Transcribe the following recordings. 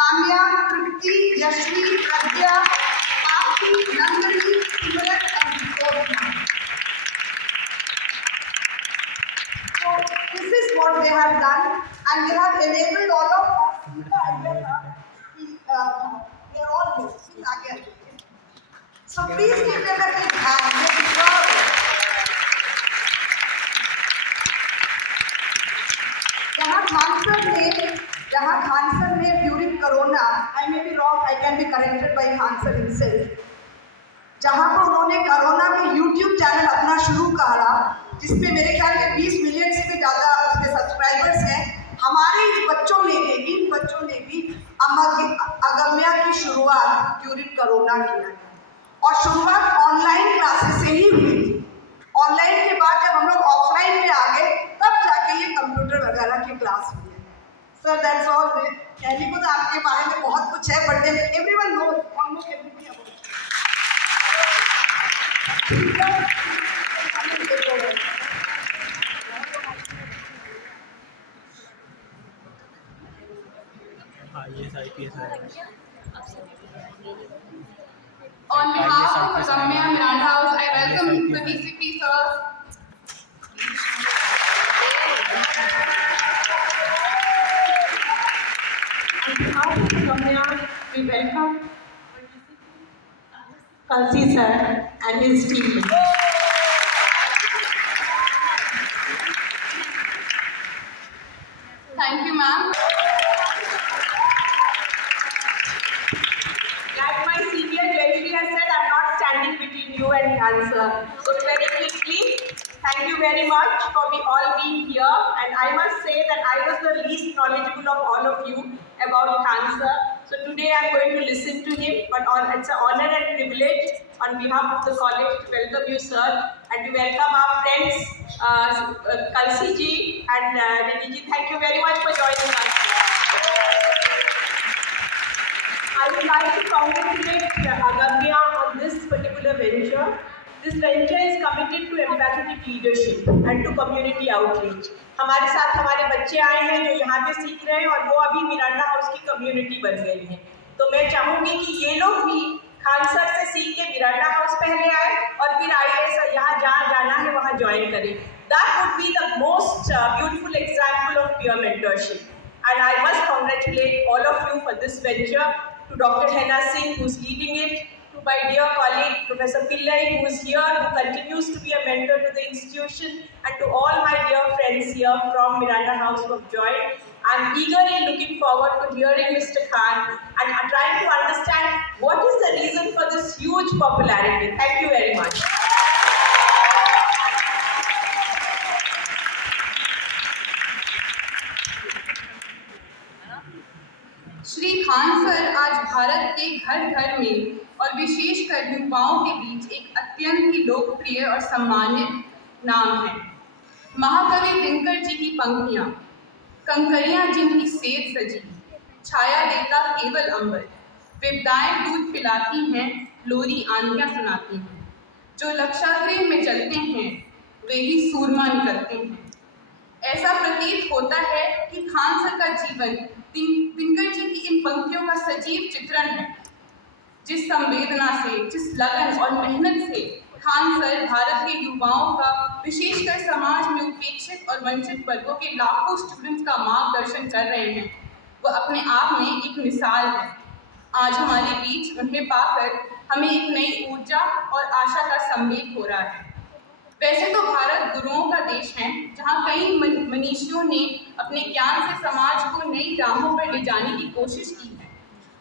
काम्या, तृप्ति, यश्वी, प्रज्ञा, आपकी, नंदनी, सिमरन and Vikram. So this is what they have done, and they have enabled all of us. They are all here. So please give them a big hand. They deserve it. जहाँ Khan sir ने during corona, I may be wrong, I can be corrected bye Khan sir himself, जहाँ पर उन्होंने corona में YouTube channel अपना शुरू करा, जिसमें मेरे ख्याल में 20 मिलियन से भी ज़्यादा उसके सब्सक्राइबर्स हैं। हमारे इन बच्चों ने भी अगम्या की शुरुआत ड्यूरिंग कोरोना किया, और शुरुआत ऑनलाइन क्लासेस से ही हुई थी। ऑनलाइन के बाद जब हम लोग ऑफलाइन में आ गए, तब जाके ये कंप्यूटर वगैरह की क्लास हुई है। Sir that's all. कहने को तो आपके बारे में बहुत कुछ है, but everyone knows almost everything about. On behalf of Agamya Miranda House, I welcome the VCP sir. On behalf of Agamya, we welcome Kalsi sir and his team. Thank you, ma'am. Like my senior Jayashree has said, I'm not standing between you and cancer. So very quickly, thank you very much for all being here. And I must say that I was the least knowledgeable of all of you about cancer. So today I'm going to listen to him, but it's an honor and privilege on behalf of the college to welcome you, sir, and to welcome our friends, Kalsi ji and Nidhi ji. Thank you very much for joining us. I would like to congratulate Agamya on this particular venture. This venture is committed to empathetic leadership and to community outreach. हमारे साथ हमारे बच्चे आए हैं जो यहाँ पे सीख रहे हैं, और वो अभी मिरांडा हाउस की कम्युनिटी बन गई है। तो मैं चाहूँगी कि ये लोग भी खान सर से सीख के मिरांडा हाउस पहले आए, और फिर IAS यहाँ जहाँ जाना है वहाँ ज्वाइन करें। That would be the most beautiful example of peer mentorship. And I must congratulate all of you for this venture. To Dr. Henna Singh, who is leading it, to my dear colleague Professor Pillai, who is here, who continues to be a mentor to the institution, and to all my dear friends here from Miranda House who have joined. I'm eagerly looking forward to hearing Mr. Khan and trying to understand what is the reason for this huge popularity. Thank you very much. Shri Khan sir आज भारत के घर घर में और विशेषकर युवाओं के बीच एक अत्यंत ही लोकप्रिय और सम्मानित नाम है। महाकवि दिनकर जी की पंक्तियाँ, कंकरियाँ जिनकी सेज सजी, छाया देता केवल अंबर, विपदाएं दूध पिलाती हैं, लोरी आंधियाँ सुनाती हैं, जो लक्षाग्रह में चलते हैं वे ही सूरमा निकलते हैं। ऐसा प्रतीत होता है कि खान सर का जीवन दिनकर जी की इन पंक्तियों का सजीव चित्रण है। जिस संवेदना से, जिस लगन और मेहनत से खान सर भारत के युवाओं का, विशेषकर समाज में उपेक्षित और वंचित वर्गों के लाखों स्टूडेंट्स का मार्गदर्शन कर रहे हैं, वह अपने आप में एक मिसाल है। आज हमारे बीच उन्हें पाकर हमें एक नई ऊर्जा और आशा का संवेग हो रहा है। वैसे तो भारत गुरुओं का देश है, जहाँ कई मनीषियों ने अपने ज्ञान से समाज को नई राहों पर ले जाने की कोशिश की है,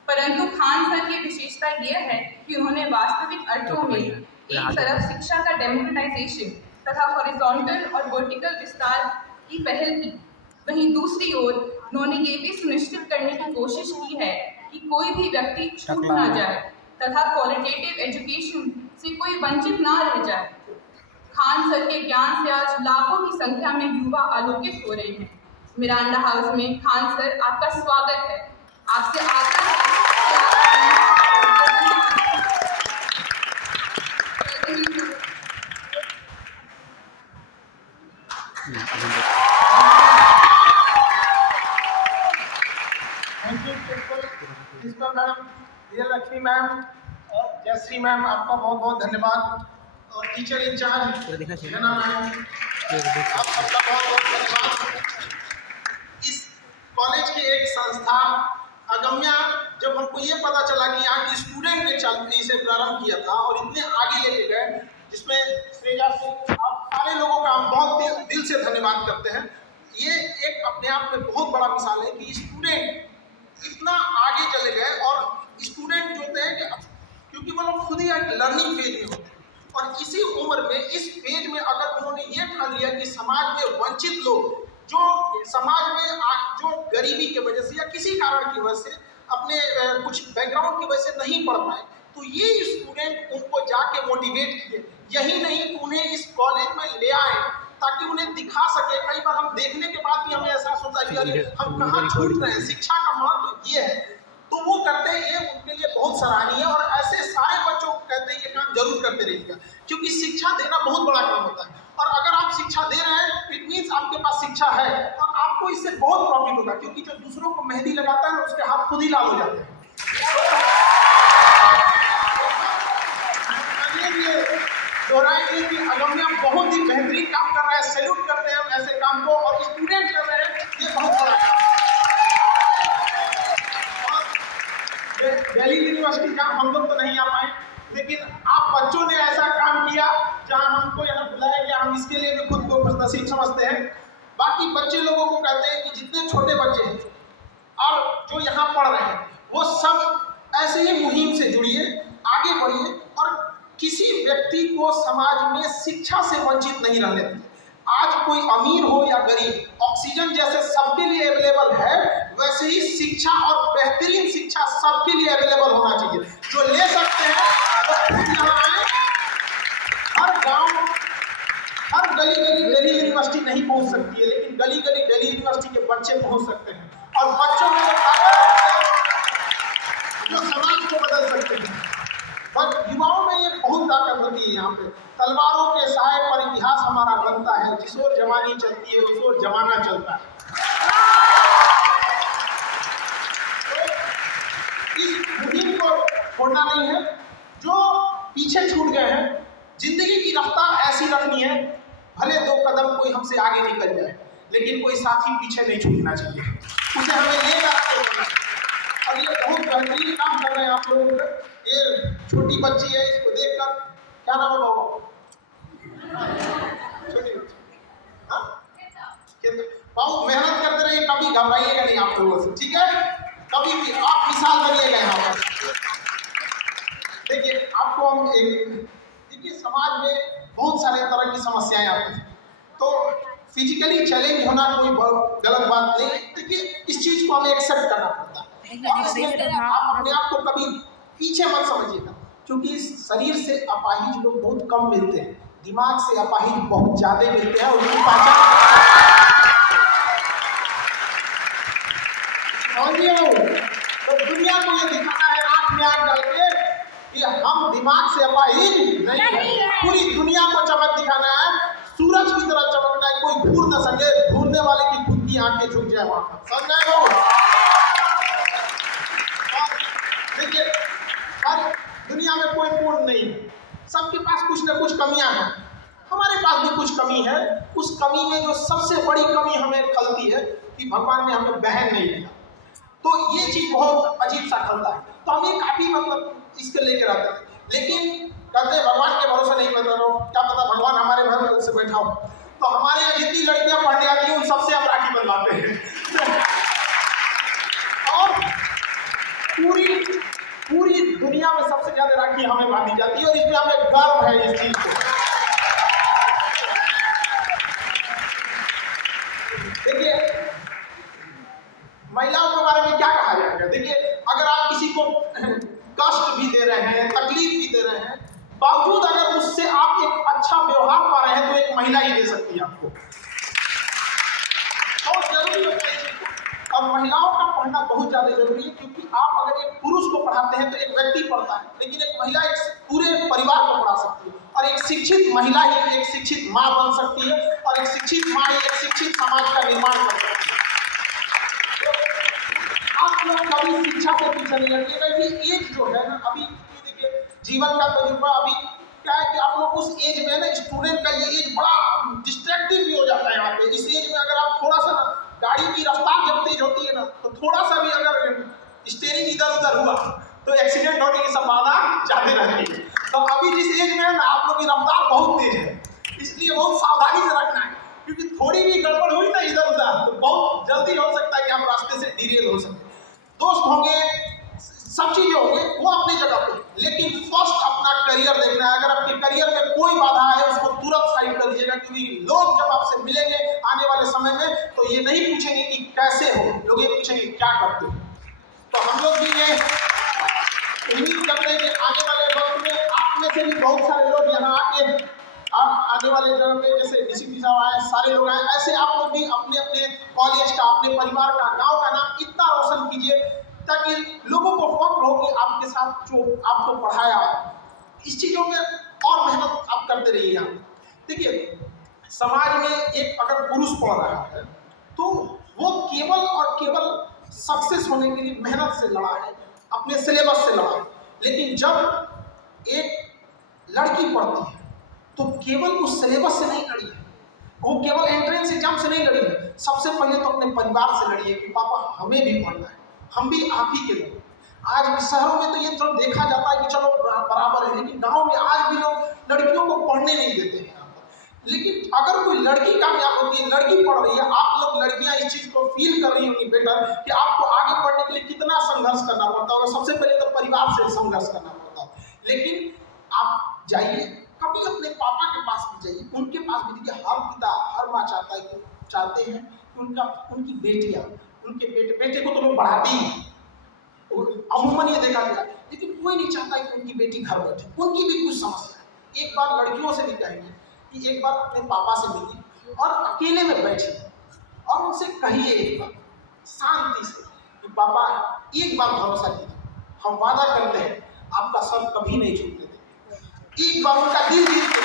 परंतु खान सर की विशेषता यह है कि उन्होंने वास्तविक अर्थों में एक तरफ शिक्षा का डेमोक्रेटाइजेशन तथा हॉरिजॉन्टल और वर्टिकल विस्तार की पहल की, वहीं दूसरी ओर उन्होंने ये भी सुनिश्चित करने की कोशिश की है कि कोई भी व्यक्ति छूट ना जाए तथा क्वालिटेटिव एजुकेशन से कोई वंचित ना रह जाए। खान सर के ज्ञान से आज लाखों की संख्या में युवा आलोकित हो रहे हैं। मिरांडा हाउस में खान सर आपका स्वागत है। आपसे आशा है Thank you. Music principal principal madam Vijayalakshmi ma'am और जयश्री मैम, आपका बहुत बहुत धन्यवाद। और टीचर इंचार्ज जैना मैम, आप सबका बहुत बहुत धन्यवाद। इस कॉलेज की एक संस्था अगम्या, जब हमको ये पता चला कि यहाँ के स्टूडेंट ने इसे प्रारंभ किया था और इतने आगे लेके गए, जिसमें श्रेया से आप सारे लोगों का हम बहुत दिल से धन्यवाद करते हैं। ये एक अपने आप में बहुत बड़ा मिसाल है कि स्टूडेंट इतना आगे चले गए। और स्टूडेंट जो होते हैं कि क्योंकि वो लोग खुद ही एक लर्निंग फेज में होते हैं और इसी उम्र में इस फेज में अगर उन्होंने ये ठान लिया कि समाज में वंचित लोग जो समाज में जो गरीबी की वजह से या किसी कारण की वजह से अपने कुछ बैकग्राउंड की वजह से नहीं पढ़ पाए, तो ये स्टूडेंट उनको जाके मोटिवेट किए। यही नहीं, उन्हें इस कॉलेज में ले आए ताकि उन्हें दिखा सके। कई बार हम देखने के बाद भी हमें एहसास होता है कि अरे हम कहाँ छूट रहे हैं, शिक्षा का महत्व ये है। तो वो करते हैं, ये उनके लिए बहुत सराहनीय है। और ऐसे सारे बच्चों को कहते हैं ये काम जरूर करते रहिएगा, क्योंकि शिक्षा देना बहुत बड़ा काम होता है। और अगर आप शिक्षा दे रहे हैं, इट मीन्स आपके पास शिक्षा है और आपको इससे बहुत प्रॉफिट होगा, क्योंकि जो दूसरों को मेहंदी लगाता है उसके हाथ खुद ही लाल हो जाते हैं। दोहराएंगे कि अगम्या बहुत ही बेहतरीन काम कर रहा है, सैल्यूट करते हैं हम ऐसे काम को। और स्टूडेंट कर रहे हैं, ये बहुत बड़ा काम है। दिल्ली यूनिवर्सिटी का हम लोग तो नहीं आ पाए, लेकिन आप बच्चों ने ऐसा काम किया जहां हमको यहाँ बुलाया गया, हम इसके लिए भी खुद को खुशनसीब समझते हैं। बाकी बच्चे लोगों को कहते हैं कि जितने छोटे बच्चे हैं और जो यहाँ पढ़ रहे हैं, वो सब ऐसे ही मुहिम से जुड़िए, आगे बढ़िए और किसी व्यक्ति को समाज में शिक्षा से वंचित नहीं रहने दें। आज कोई अमीर हो या गरीब, ऑक्सीजन जैसे सबके लिए अवेलेबल है, वैसे ही शिक्षा और बेहतरीन शिक्षा सबके लिए अवेलेबल होना चाहिए। जो ले सकते हैं वो खुद यहाँ आए। हर गांव, हर गली गली दिल्ली यूनिवर्सिटी नहीं पहुंच सकती है, लेकिन गली गली दिल्ली यूनिवर्सिटी के बच्चे पहुंच सकते हैं। और बच्चों में जो समाज को बदल सकते हैं। पर युवाओं में ये बहुत ताकत होती है। यहाँ पे तलवारों के सहाय पर इतिहास हमारा बनता है, जिस ओर जवानी चलती है उस ओर जमाना चलता है। तो इस मुहिम को छोड़ना नहीं है। जो पीछे छूट गए हैं, जिंदगी की रफ्तार ऐसी रखनी है, भले 2 कदम कोई हमसे आगे निकल जाए, लेकिन कोई साथी पीछे नहीं छूटना चाहिए, उसे हमें लेकर आगे बढ़ना। और ये बहुत बेहतरीन काम कर रहे हैं आप लोग। ये छोटी बच्ची है, इसको देखकर क्या नाम है बाबा? छोटी बच्ची, हाँ, बहुत मेहनत करते रहिए, कभी घबराइएगा नहीं आप लोगों से, ठीक है? कभी भी आप मिसाल बनिएगा यहाँ पर। देखिए, आपको हम देखिए समाज में बहुत सारे तरह की समस्याएं आती हैं, तो फिजिकली चैलेंज होना कोई गलत बात नहीं है। देखिए, इस चीज को हमें एक्सेप्ट करना पड़ता है। आप अपने आप को कभी पीछे मत समझिएगा, क्योंकि शरीर से अपाहिज लोग बहुत कम मिलते हैं, दिमाग से अपाहिज बहुत ज्यादा मिलते हैं। और उनकी पहचान तो दुनिया को ये दिखाना है आंख में आंख डाल के कि हम दिमाग से अपाहिज नहीं है। पूरी दुनिया को चमक दिखाना है, सूरज की तरह चमकना है, कोई घूर न सके, घूरने वाले की खुद की आंखें झुक जाए वहां पर, समझ रहे हो? देखिए, हर दुनिया में कोई पूर्ण नहीं है, सबके पास कुछ न कुछ कमियां हैं। हमारे पास भी कुछ कमी है। उस कमी में जो सबसे बड़ी कमी हमें खलती है कि भगवान ने हमें बहन नहीं दिया, तो ये चीज बहुत अजीब सा खलता है। तो हमें काफी मतलब इसके लेकर आते थे, लेकिन कहते भगवान के भरोसे नहीं बता रहा हूँ, क्या पता भगवान हमारे घर में से बैठा हो। तो हमारे यहाँ जितनी लड़कियां पढ़ने आती हैं उन सबसे हम राखी बंधवाते हैं। और पूरी दुनिया में सबसे ज्यादा राखी हमें बांधी जाती है और इसमें हमें गर्व है इस चीज को। देखिए, महिलाओं के बारे में क्या कहा जाएगा? देखिए, अगर आप किसी को कष्ट भी दे रहे हैं, तकलीफ भी दे रहे हैं, बावजूद अगर उससे आप एक अच्छा व्यवहार पा रहे हैं, तो एक महिला ही दे सकती है आपको। बहुत जरूरी होता है। और महिलाओं का पढ़ना बहुत ज्यादा जरूरी है, क्योंकि आप अगर एक पुरुष को पढ़ाते हैं तो एक व्यक्ति पढ़ता है, लेकिन एक महिला एक पूरे परिवार को पढ़ा सकती है। और एक शिक्षित महिला ही एक शिक्षित माँ बन सकती है, और एक शिक्षित माँ ही एक शिक्षित समाज का निर्माण कर सकती है। आप लोग कभी शिक्षा से पीछे नहीं हटेगा। ये एज जो है ना, अभी देखिए जीवन का तजुर्बा अभी क्या है कि आप लोग उस एज में ना, स्टूडेंट का ये एज बड़ा डिस्ट्रैक्टिव भी हो जाता है यहाँ पे। इस एज में अगर आप थोड़ा सा ना, गाड़ी की रफ्तार जब तेज होती है ना, तो थोड़ा सा भी अगर स्टीयरिंग इधर उधर हुआ तो एक्सीडेंट होने की संभावना ज्यादा रहती है। तो अभी जिस एज में है ना, आप लोग की रफ्तार बहुत तेज है, इसलिए बहुत सावधानी से रखना है, क्योंकि थोड़ी भी गड़बड़ हुई ना इधर उधर तो बहुत जल्दी हो सकता है कि आप रास्ते से डिरेल हो सके। दोस्त होंगे, सब चीजें होंगे, वो अपनी जगह पे, लेकिन फर्स्ट अपना करियर देखना है। अगर आपके करियर में कोई बाधा है उसको तुरंत साइड कर दीजिएगा, क्योंकि लोग जब आपसे मिलेंगे आने वाले समय में तो ये नहीं पूछेंगे कि कैसे हो, लोग ये पूछेंगे क्या करते हो। तो हम लोग भी ये उम्मीद करते हैं कि आने वाले वक्त में आप में से भी बहुत सारे लोग यहाँ आके आने वाले दिनों में, जैसे डीसीपी साहब आए, सारे लोग आए, ऐसे आप लोग भी अपने अपने कॉलेज का, अपने परिवार का, गांव का नाम इतना रोशन कीजिए ताकि लोगों को फख्र हो कि आपके साथ जो आपको पढ़ाया, इस चीजों में और मेहनत आप करते रहिए। यहाँ देखिए, समाज में एक अगर पुरुष पढ़ रहा है तो वो केवल और केवल सक्सेस होने के लिए मेहनत से लड़ा है, अपने सिलेबस से लड़ा है। लेकिन जब एक लड़की पढ़ती है तो केवल उस सिलेबस से नहीं लड़ी है, वो केवल एंट्रेंस एग्जाम से नहीं लड़ी है, सबसे पहले तो अपने परिवार से लड़ी है कि पापा हमें भी पढ़ना है, हम भी आप ही के लोग। आज शहरों में तो ये तो देखा जाता है कि चलो बराबर है, लेकिन गांव में आज भी लोग लड़कियों को पढ़ने नहीं देते हैं यहाँ पर। लेकिन अगर कोई लड़की कामयाब होती है, लड़की पढ़ रही है, आप लोग लड़कियां इस चीज को फील कर रही होंगी बेटर कि आपको आगे बढ़ने के लिए कितना संघर्ष करना पड़ता होगा। सबसे पहले तो परिवार से संघर्ष करना पड़ता है, लेकिन आप जाइए कभी अपने पापा के पास भी जाइए, उनके पास भी देखिए, हर पिता हर माँ चाहता है कि चाहते हैं कि उनकी बेटियां, उनके बेटे को तो लोग बढ़ाते ही अमूमन ये देखा गया, लेकिन कोई नहीं चाहता है कि उनकी बेटी घर बैठे, उनकी भी कुछ समस्या है। एक बार लड़कियों से भी कहेंगे कि एक बार अपने पापा से मिलिए और अकेले में बैठिए और उनसे कहिए एक बार शांति से कि पापा एक बार भरोसा कीजिए, हम वादा करते हैं आपका सर कभी नहीं छूटने देंगे। एक बार उनका दिल जीत के,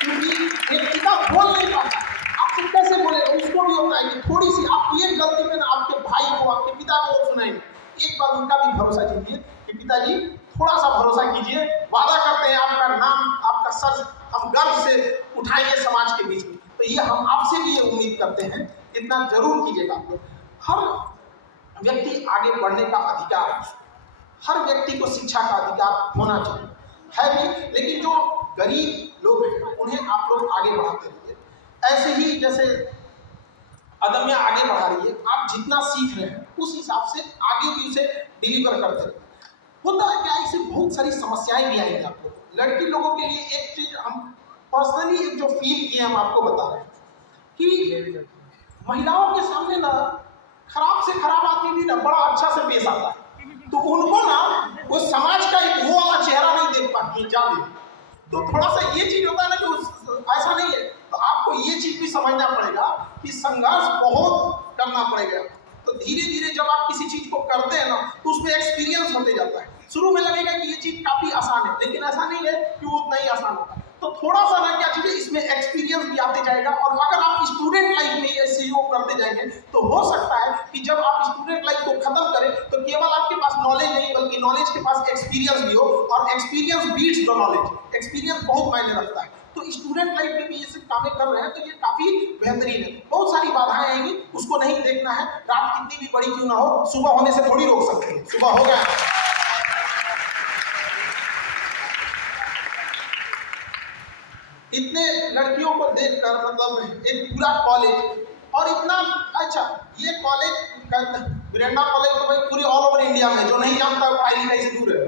क्योंकि एक पिता बोल नहीं पाता, आपसे कैसे बोलेगा, उसको भी होता है कि थोड़ी सी आप ये गलती में ना आपके भाई को, आपके पिता को सुनाएंगे। एक बार उनका भी भरोसा कीजिए कि पिताजी थोड़ा सा भरोसा कीजिए, वादा करते हैं आपका नाम, आपका सर हम गर्व से उठाएंगे समाज के बीच में। तो ये हम आपसे भी ये उम्मीद करते हैं, इतना जरूर कीजिएगा आप लोग। हर व्यक्ति आगे बढ़ने का अधिकार है, हर व्यक्ति को शिक्षा का अधिकार होना चाहिए है भी, लेकिन जो गरीब लोग हैं उन्हें आप लोग आगे बढ़ाते रहिए। ऐसे ही जैसे अदम्या आगे बढ़ा रही है, आप जितना सीख रहे हैं उस हिसाब से आगे भी उसे डिलीवर करते रहिए। होता है क्या, इससे बहुत सारी समस्याएं भी आएंगी आपको। लड़की लोगों के लिए एक चीज हम पर्सनली एक जो फील किए हम आपको बता रहे हैं कि महिलाओं के सामने ना खराब से खराब आदमी भी ना बड़ा अच्छा से पेश आता है, तो उनको ना वो समाज का एक वो वाला चेहरा नहीं देख पाती जाते। तो थोड़ा सा ये चीज होता है ना कि ऐसा नहीं है, तो आपको ये चीज भी समझना पड़ेगा कि संघर्ष बहुत करना पड़ेगा। तो धीरे धीरे जब आप किसी चीज को करते हैं ना तो उसमें एक्सपीरियंस होते जाता है। शुरू में लगेगा कि ये चीज काफी आसान है, लेकिन ऐसा नहीं है कि वो उतना ही आसान होता है। तो थोड़ा सा ना क्या चीजें इसमें एक्सपीरियंस भी आते जाएगा, और अगर आप स्टूडेंट लाइफ में ये चीजों को करते जाएंगे तो हो सकता है कि जब आप स्टूडेंट लाइफ को खत्म करें तो केवल आपके पास नॉलेज नहीं बल्कि नॉलेज के पास एक्सपीरियंस भी हो, और experience beats the knowledge. Experience बहुत मायने रखता है। तो स्टूडेंट लाइफ में भी ये सब कामें कर रहे हैं तो ये काफी बेहतरीन है। बहुत सारी बाधाएं आएंगी, उसको नहीं देखना है। रात कितनी भी बड़ी क्यों ना हो, सुबह होने से थोड़ी रोक सकते हैं। सुबह हो गया, इतने लड़कियों को देखकर मतलब एक पूरा कॉलेज और इतना अच्छा, ये कॉलेज मिरांडा कॉलेज तो भाई पूरे ऑल ओवर इंडिया में, जो नहीं जानता पढ़ाई लिखाई से दूर है।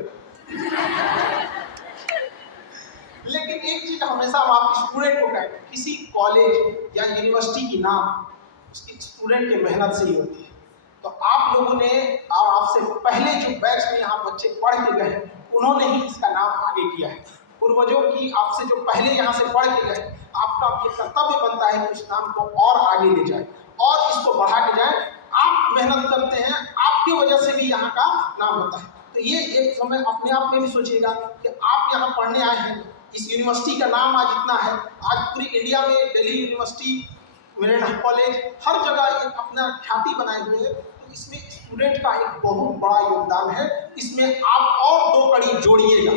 लेकिन एक चीज हमेशा हम आप स्टूडेंट को कहते हैं, किसी कॉलेज या यूनिवर्सिटी की नाम उसकी स्टूडेंट की मेहनत से ही होती है। तो आप लोगों ने आपसे पहले जो बैच में यहाँ बच्चे पढ़ के गए उन्होंने ही इसका नाम आगे किया है। पूर्वजों की आपसे जो पहले यहाँ से पढ़ के गए, आपका ये कर्तव्य बनता है कि उस नाम को और आगे ले जाए और इसको बढ़ा के जाए। आप मेहनत करते हैं, आपकी वजह से भी यहाँ का नाम होता है। तो ये एक समय अपने आप में भी सोचिएगा कि आप यहाँ पढ़ने आए हैं, इस यूनिवर्सिटी का नाम आज इतना है, आज पूरी इंडिया में दिल्ली यूनिवर्सिटी, मिरांडा कॉलेज, हर जगह एक अपना ख्याति बनाए हुए है। तो इसमें स्टूडेंट का एक बहुत बड़ा योगदान है। इसमें आप और 2 कड़ी जोड़िएगा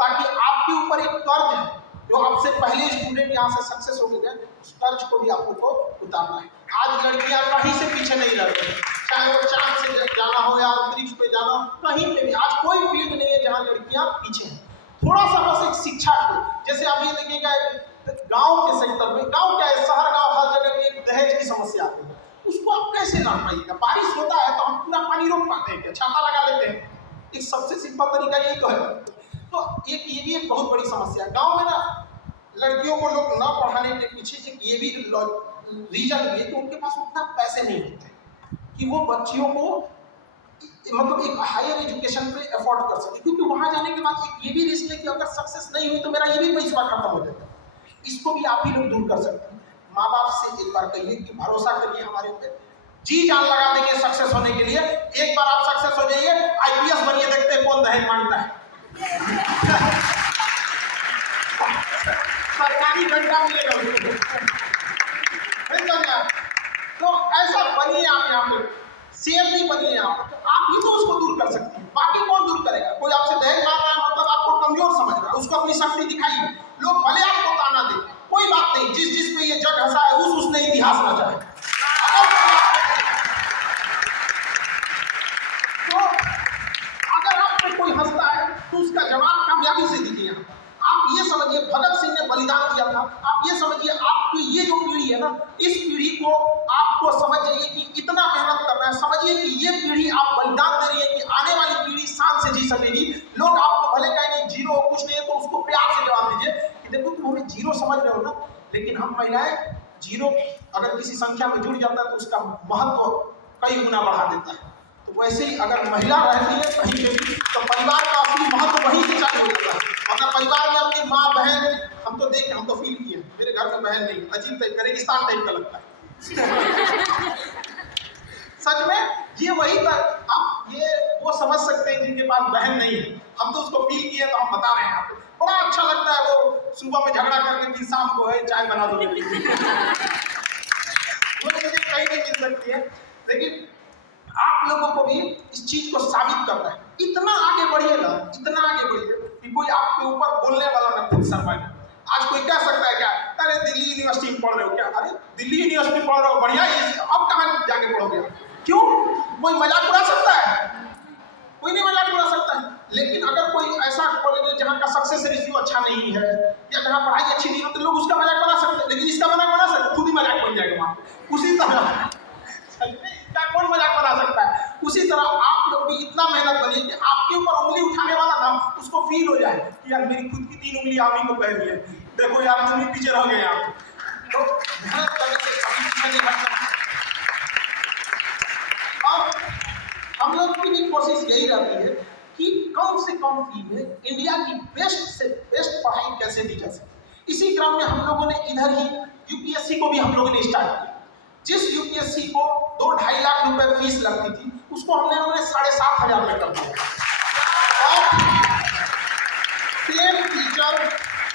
ताकि आपके ऊपर एक कर्ज है जो आपसे पहले स्टूडेंट यहाँ से सक्सेस हो गए, उस कर्ज को भी आप लोग को उतारना है। आज लड़कियां कहीं से पीछे नहीं लड़ रही, चाहे वो चांद से जाना हो या अंतरिक्ष पे जाना, कहीं पे भी आज कोई फील्ड नहीं है जहाँ लड़कियां पीछे हैं। थोड़ा सा बस एक शिक्षा को, जैसे आप ये देखिएगा गांव के सेक्टर में, गांव क्या है, शहर गांव हर जगह एक दहेज की समस्या आती है, उसको आप कैसे रोक पाइएगा? बारिश होता है तो हम पूरा पानी रोक पाते हैं क्या? छाता लगा लेते हैं, एक सबसे सिंपल तरीका ये तो है। तो एक ये भी एक बहुत बड़ी समस्या है गांव में ना, लड़कियों को लोग ना पढ़ाने के पीछे एक ये भी रीजन भी है कि उनके पास उतना पैसे नहीं होते कि वो बच्चियों को मतलब एक हायर एजुकेशन पे अफोर्ड कर सके, क्योंकि वहां जाने के बाद ये भी रिस्क है कि अगर सक्सेस नहीं हुई तो मेरा ये भी पैसा खत्म हो जाएगा। इसको भी आप ही लोग दूर कर सकते हैं। माँ बाप से एक बार कहिए कि भरोसा करिए हमारे ऊपर, जी जान लगा देंगे सक्सेस होने के लिए। एक बार आप सक्सेस हो जाइए, आईपीएस बनिए, देखते हैं कौन दहेज मांगता है। सरकारी घंटा मिलेगा तो ऐसा बनिए आप, यहाँ पे शेर नहीं बनिए आप ही तो उसको दूर कर सकते हैं, बाकी कौन दूर करेगा? कोई आपसे दहेज मांग रहा है मतलब आपको कमजोर समझ रहा है, उसको अपनी शक्ति दिखाइए। लोग भले आपको ताना दे, कोई बात नहीं, जिस जिस पे ये जग हंसा है उसने इतिहास रचा है। तो अगर आप पे कोई हंसता है तो उसका जवाब कामयाबी से दीजिए। आप ये समझिए भगत सिंह ने बलिदान दिया था, आप ये समझिए आपकी ये जो पीढ़ी है ना, इस पीढ़ी को आपको समझ जाइए कि इतना मेहनत करना है, समझिए कि ये पीढ़ी आप बलिदान दे रही है कि आने वाली पीढ़ी शान से जी सकेगी। लोग आपको भले कहेंगे जीरो कुछ नहीं है, तो उसको प्यार से जवाब दीजिए कि देखो तुम हमें जीरो समझ रहे हो ना, लेकिन हम महिलाएं जीरो अगर किसी संख्या में जुड़ जाता है तो उसका महत्व कई गुना बढ़ा देता है। तो वैसे ही अगर महिला रहती है कहीं पे भी तो परिवार का असली महत्व वहीं से चालू हो जाता है। वरना परिवार में अपनी माँ बहन, हम तो देख हम तो फील किए, मेरे घर में बहन नहीं, अजीब टाइप का रेगिस्तान टाइप का लगता है। सच में ये वही तक आप ये वो समझ सकते हैं जिनके पास बहन नहीं है, हम तो उसको फील किए तो हम बता रहे हैं आपको। बड़ा अच्छा लगता है वो सुबह में झगड़ा करके फिर शाम को है चाय बना दो, वो तो मुझे कहीं नहीं मिल सकती है। लेकिन आप लोगों को भी इस चीज को साबित करना है, इतना आगे बढ़िए ना, इतना आगे बढ़िए कि कोई आपके ऊपर बोलने वाला ना खुद शर्माए। आज कोई कह सकता है क्या, अरे दिल्ली यूनिवर्सिटी में पढ़ रहे हो क्या? अरे दिल्ली यूनिवर्सिटी पढ़ रहे हो बढ़िया, अब कहाँ जाके पढ़ोगे? क्यों? कोई मजाक उड़ा सकता है? कोई नहीं मजाक उड़ा सकता है। लेकिन अगर कोई ऐसा कॉलेज है जहाँ का सक्सेस रेशियो अच्छा नहीं है या जहाँ पढ़ाई अच्छी नहीं हो तो लोग उसका मजाक बना सकते हैं, लेकिन इसका मजाक बना सकते, खुद ही मजाक बन जाएगा वहाँ। उसी तरह क्या कौन मजाक बना सकता है? उसी तरह आप लोग भी इतना मेहनत बनिए कि आपके ऊपर उंगली उठाने वाला ना उसको फील हो जाए कि यार मेरी खुद की 3 उंगली आप ही को पहन है, देखो यार तुम ही पीछे रह गए आप। तो मेहनत करने से कभी पीछे नहीं हटना। और हम लोग की भी कोशिश यही रहती है कि कम से कम फी में इंडिया की बेस्ट से बेस्ट पढ़ाई कैसे दी जा सके। इसी क्रम में हम लोगों ने इधर ही यूपीएससी को भी हम लोगों ने स्टार्ट किया। जिस यूपीएससी को 2-2.5 लाख रुपए फीस लगती थी उसको हमने 7,500 में कर दिया। और सेम टीचर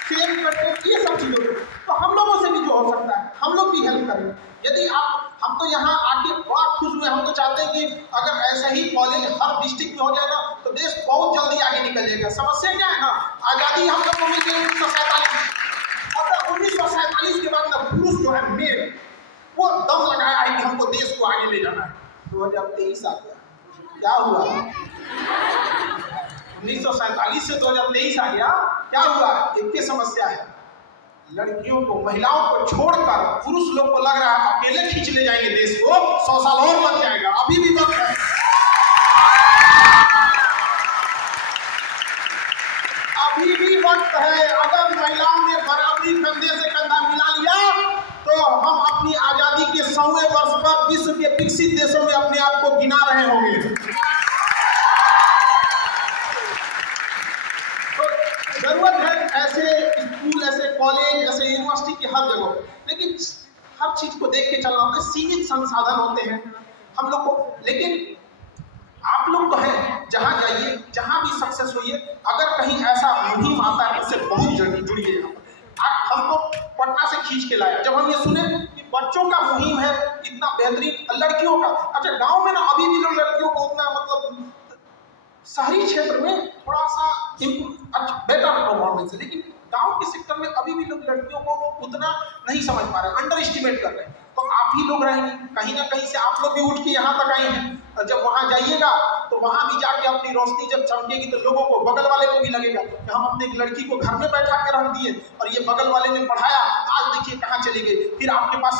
सेम कंटेंट ये सब चीज़ों तो हम लोगों से भी जो हो सकता है हम लोग भी हेल्प करें। यदि आप हम तो यहाँ आके बड़ा खुश हुए, हम तो चाहते हैं कि अगर ऐसा ही कॉलेज हर डिस्ट्रिक्ट में हो जाए ना तो देश बहुत जल्दी आगे निकल जाएगा। समस्या क्या है ना, आज़ादी हम लोग को मिल गई 1947 और 1947 के बाद ना पुरुष जो है मेल वो दम लगाया है कि हमको देश को आगे ले जाना है। 2023 आ गया, क्या हुआ? 1947 से 2023 आ गया, क्या हुआ? एक ही समस्या है, लड़कियों को महिलाओं को छोड़कर पुरुष लोग को लग रहा है अकेले खींच ले जाएंगे देश को, 100 साल और लग जाएगा। अभी भी वक्त है, अभी भी वक्त है। अगर महिलाओं ने बराबरी कंधे से कंधा मिला लिया तो हम अपनी आजादी के 100वें वर्ष पर विश्व के विकसित देशों में अपने आप को गिना रहे होंगे। तो जरूरत है ऐसे स्कूल, ऐसे कॉलेज, ऐसे यूनिवर्सिटी की हर जगह, लेकिन हर चीज को देख के चलना होता है। सीमित संसाधन होते हैं हम लोग को, लेकिन आप लोग तो हैं, जहाँ जाइए जहाँ भी सक्सेस होइए, अगर कहीं ऐसा मुहिम आता है उससे बहुत जुड़िए। हमको पटना से खींच के लाया जब हम ये सुने कि बच्चों का मुहिम है इतना बेहतरीन, लड़कियों का। अच्छा गांव में ना अभी भी लोग शहरी क्षेत्र में थोड़ा सा बेटर परफॉर्मेंस है, लेकिन गांव के सेक्टर में अभी भी लोग लड़कियों को उतना नहीं समझ पा रहे, अंडर एस्टिमेट कर रहे हैं। तो आप ही लोग रहेंगे, कहीं ना कहीं से आप लोग भी उठ के यहाँ तक आए हैं, और जब वहाँ जाइएगा तो वहाँ भी जाके अपनी रोशनी जब चमकेगी तो लोगों को, बगल वाले को भी लगेगा कि हम अपने एक लड़की को घर में बैठा के रख दिए और ये बगल वाले ने पढ़ाया, आज देखिए कहाँ चली गई, फिर आपके पास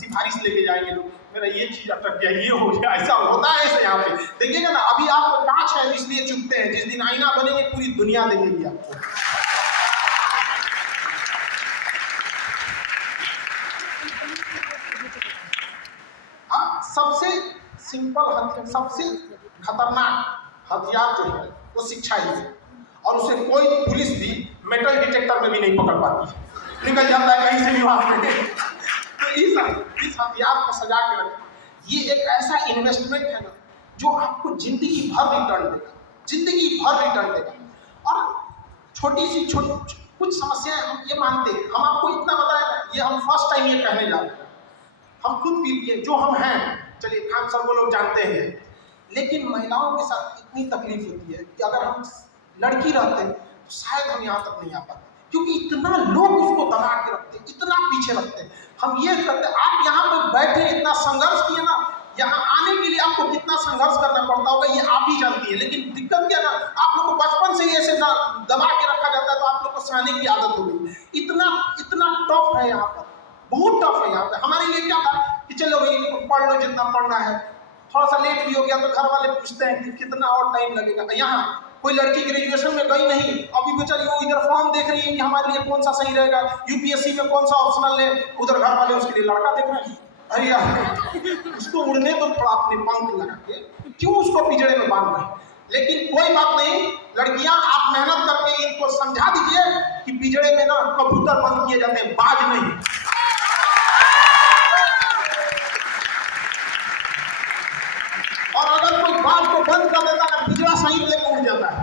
सिफारिश लेके जाएंगे लोग, मेरा ये चीज अटक गया, ये हो गया, ऐसा होता है। ऐसे यहाँ पे देखिएगा ना, अभी आप कांच है इसलिए चुपते हैं, जिस दिन आईना बनेंगे पूरी दुनिया देखेगी आपको। सबसे सिंपल हथियार, सबसे खतरनाक हथियार जो है वो शिक्षा ही है, और उसे कोई पुलिस भी मेटल डिटेक्टर में भी नहीं पकड़ पाती है, निकल जाता है कहीं से भी वहां पे। तो इस हथियार को सजा के रखें। ये एक ऐसा इन्वेस्टमेंट है ना जो आपको जिंदगी भर रिटर्न देगा, जिंदगी भर रिटर्न देगा। और छोटी कुछ समस्याएं हम ये मानते हैं, हम आपको इतना बताया ना, ये हम फर्स्ट टाइम ये कहने जा रहे हैं, हम खुद फील किए जो हम हैं। चलिए खान सर को लोग जानते हैं, लेकिन महिलाओं के साथ इतनी तकलीफ होती है कि अगर हम लड़की रहते तो शायद हम यहाँ तक नहीं आ पाते, क्योंकि इतना लोग उसको दबा के रखते, इतना पीछे रखते हैं। हम ये करते, आप यहाँ पे बैठे इतना संघर्ष किए ना, यहाँ आने के लिए आपको कितना संघर्ष करना पड़ता होगा ये आप ही जानती है। लेकिन दिक्कत क्या ना, आप लोग को बचपन से ही ऐसे दबा के रखा जाता है, तो आप लोग को सहने की आदत हो गई। इतना टफ है यहाँ पर, बहुत टफ है यहाँ पे। हमारे लिए क्या था कि चलो भाई पढ़ लो जितना पढ़ना है, थोड़ा सा लेट भी हो गया तो घर वाले पूछते हैं कि कितना और टाइम लगेगा। यहाँ कोई लड़की ग्रेजुएशन में गई नहीं, अभी बेचारी वो इधर फॉर्म देख रही है कि हमारे लिए कौन सा सही रहेगा, यूपीएससी में कौन सा ऑप्शनल ले, उधर घर वाले उसके लिए लड़का देख रहे हैं। अरे यार उसको उड़ने तो थोड़ा अपने पंख लगा के, क्यों उसको पिंजड़े में बांध रहे हैं। लेकिन कोई बात नहीं, लड़कियां आप मेहनत करके इनको समझा दीजिए कि पिंजड़े में ना कबूतर बंद किए जाते हैं, बाज नहीं। और अगर कोई बाज को बंद कर देता है, पिंजरा सही लेकर उड़ जाता है।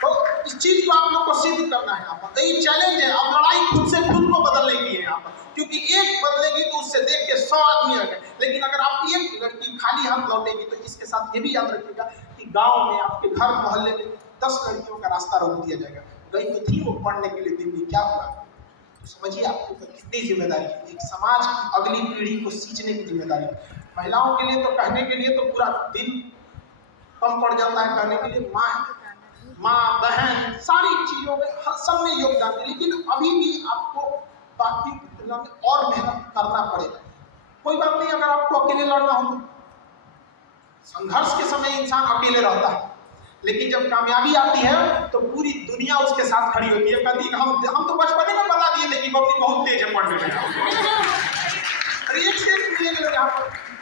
तो इस चीज को आप लोग को सिद्ध करना है यहाँ पर, यही चैलेंज है। अब लड़ाई खुद से खुद को बदलने की है यहाँ पर, क्योंकि एक बदलेगी तो उससे देख के 100 आदमी आ गए। लेकिन अगर आप एक लड़की खाली हाथ लौटेगी तो इसके साथ ये भी याद रखिएगा कि गांव में, आपके घर मोहल्ले में 10 लड़कियों का रास्ता रोक दिया जाएगा। गई तो थी वो पढ़ने के लिए दिल्ली, क्या हुआ? तो समझिए आपके ऊपर कितनी जिम्मेदारी है, एक समाज की अगली पीढ़ी को सींचने की जिम्मेदारी है। महिलाओं के लिए तो कहने के लिए तो पूरा दिन कम पड़ जाता है, कहने के लिए माँ बहन सारी चीजों में सब में योगदान है। लेकिन अभी भी आपको बाकी तुलना में और मेहनत करना पड़ेगा। कोई बात नहीं, अगर आपको अकेले लड़ना हो तो संघर्ष के समय इंसान अकेले रहता है, लेकिन जब कामयाबी आती है तो पूरी दुनिया उसके साथ खड़ी होती है। कहती है हम तो बचपन में बता दिए थे कि बबली बहुत तेज है पढ़ने में। एक से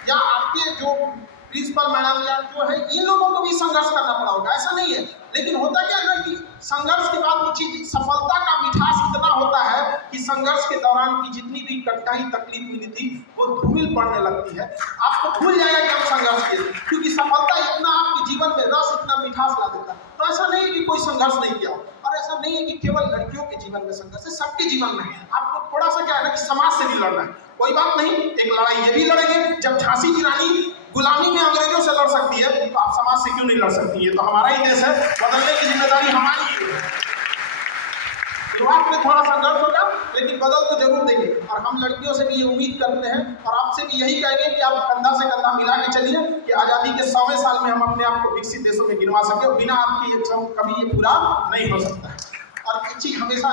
या आपके जो प्रिंसिपल मैडम या जो है, इन लोगों को भी संघर्ष करना पड़ा होगा, ऐसा नहीं है। लेकिन होता क्या है कि संघर्ष के बाद वो चीज, सफलता का मिठास इतना होता है कि संघर्ष के दौरान की जितनी भी कठिनाई तकलीफ मिली थी वो धूमिल पड़ने लगती है। आपको भूल जाएगा कि हम संघर्ष किए, क्योंकि सफलता इतना आपके जीवन में रस, इतना मिठास ला देता है। तो ऐसा नहीं है कि कोई संघर्ष नहीं किया, और ऐसा नहीं है कि केवल लड़कियों के जीवन में संघर्ष है, सबके जीवन में। आपको थोड़ा सा क्या है ना कि समाज से भी लड़ना है। कोई बात नहीं, एक लड़ाई ये भी लड़ेंगे। जब झांसी की रानी गुलामी में अंग्रेजों से लड़ सकती है तो आप समाज से क्यों नहीं लड़ सकती है? तो हमारा ही देश है, बदलने की जिम्मेदारी हमारी है। शुरुआत में थोड़ा संघर्ष होगा, लेकिन बदल तो जरूर देंगे। और हम लड़कियों से भी ये उम्मीद करते हैं और आपसे भी यही कहेंगे कि आप कंधा से कंधा मिला के चलिए कि आज़ादी के 100वें साल में हम अपने आप को विकसित देशों में गिनवा सके। और बिना आपकी कभी ये पूरा नहीं हो सकता है। और एक चीज हमेशा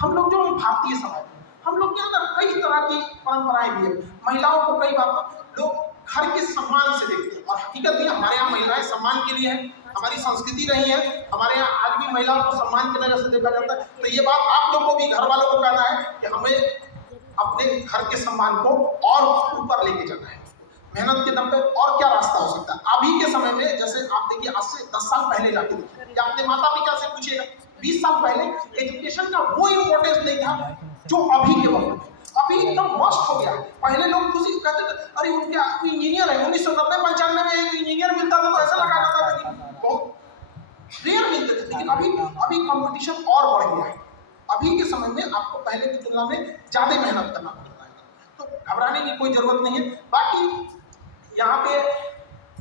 हम लोग जो भारतीय समाज, हम लोग के अंदर कई तरह की परंपराएं भी है। महिलाओं को कई बार लोग घर के सम्मान से देखते हैं, और हकीकत भी हमारे यहाँ महिलाएं सम्मान के लिए है, हमारी संस्कृति रही है। हमारे यहाँ आज भी महिलाओं को सम्मान की नजर से देखा जाता है। तो ये बात आप लोग को भी, घर वालों को कहना है कि हमें अपने घर के सम्मान को और ऊपर लेके जाना है। मेहनत के दम पे और क्या रास्ता हो सकता है? अभी के समय में जैसे आप देखिए, आज से 10 साल पहले जाके देखिए, या अपने माता पिता से पूछिएगा, 20 साल पहले एजुकेशन का वो इम्पोर्टेंस नहीं था जो अभी के वक्त। अभी एकदम मस्त हो गया। पहले लोग खुशी कहते थे, अरे उनके इंजीनियर है। 1990-95 में एक इंजीनियर मिलता था तो ऐसा लगा जाता था कि बहुत रेयर मिलते थे। लेकिन अभी कंपटीशन और बढ़ गया है। अभी के समय में आपको पहले की तुलना में ज्यादा मेहनत करना पड़ता है, तो घबराने की कोई जरूरत नहीं है। बाकी यहाँ पे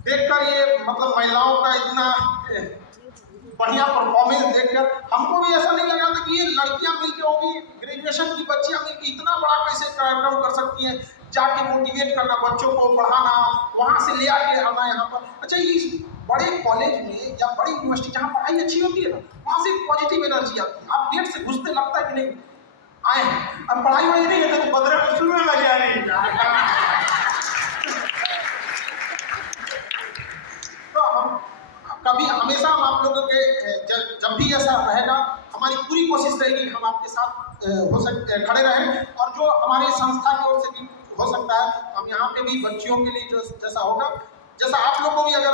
देखकर ये मतलब महिलाओं का इतना बढ़िया परफॉर्मेंस देखकर हमको भी ऐसा नहीं लगा था कि ये लड़कियां मिलकर होगी, ग्रेजुएशन की बच्चियां मिलकर इतना बड़ा कैसे कार्यक्रम कर सकती हैं, जाके मोटिवेट करना, बच्चों को पढ़ाना, वहां से ले आके आना यहाँ पर। अच्छा, इस बड़े कॉलेज में या बड़ी यूनिवर्सिटी जहाँ पढ़ाई अच्छी होती है ना, वहाँ से पॉजिटिव एनर्जी आती है। आप गेट से घुसते लगता है कि नहीं आए हैं, अब पढ़ाई वही नहीं है तो बदरे शुरू में लगे आ रही तो हम कभी हमेशा हम आप लोगों के जब भी ऐसा रहेगा, हमारी पूरी कोशिश रहेगी कि हम आपके साथ खड़े रहें, और जो हमारी संस्था की ओर से भी हो सकता है हम यहाँ पे भी बच्चियों के लिए जो जैसा होगा, जैसा आप लोग को भी अगर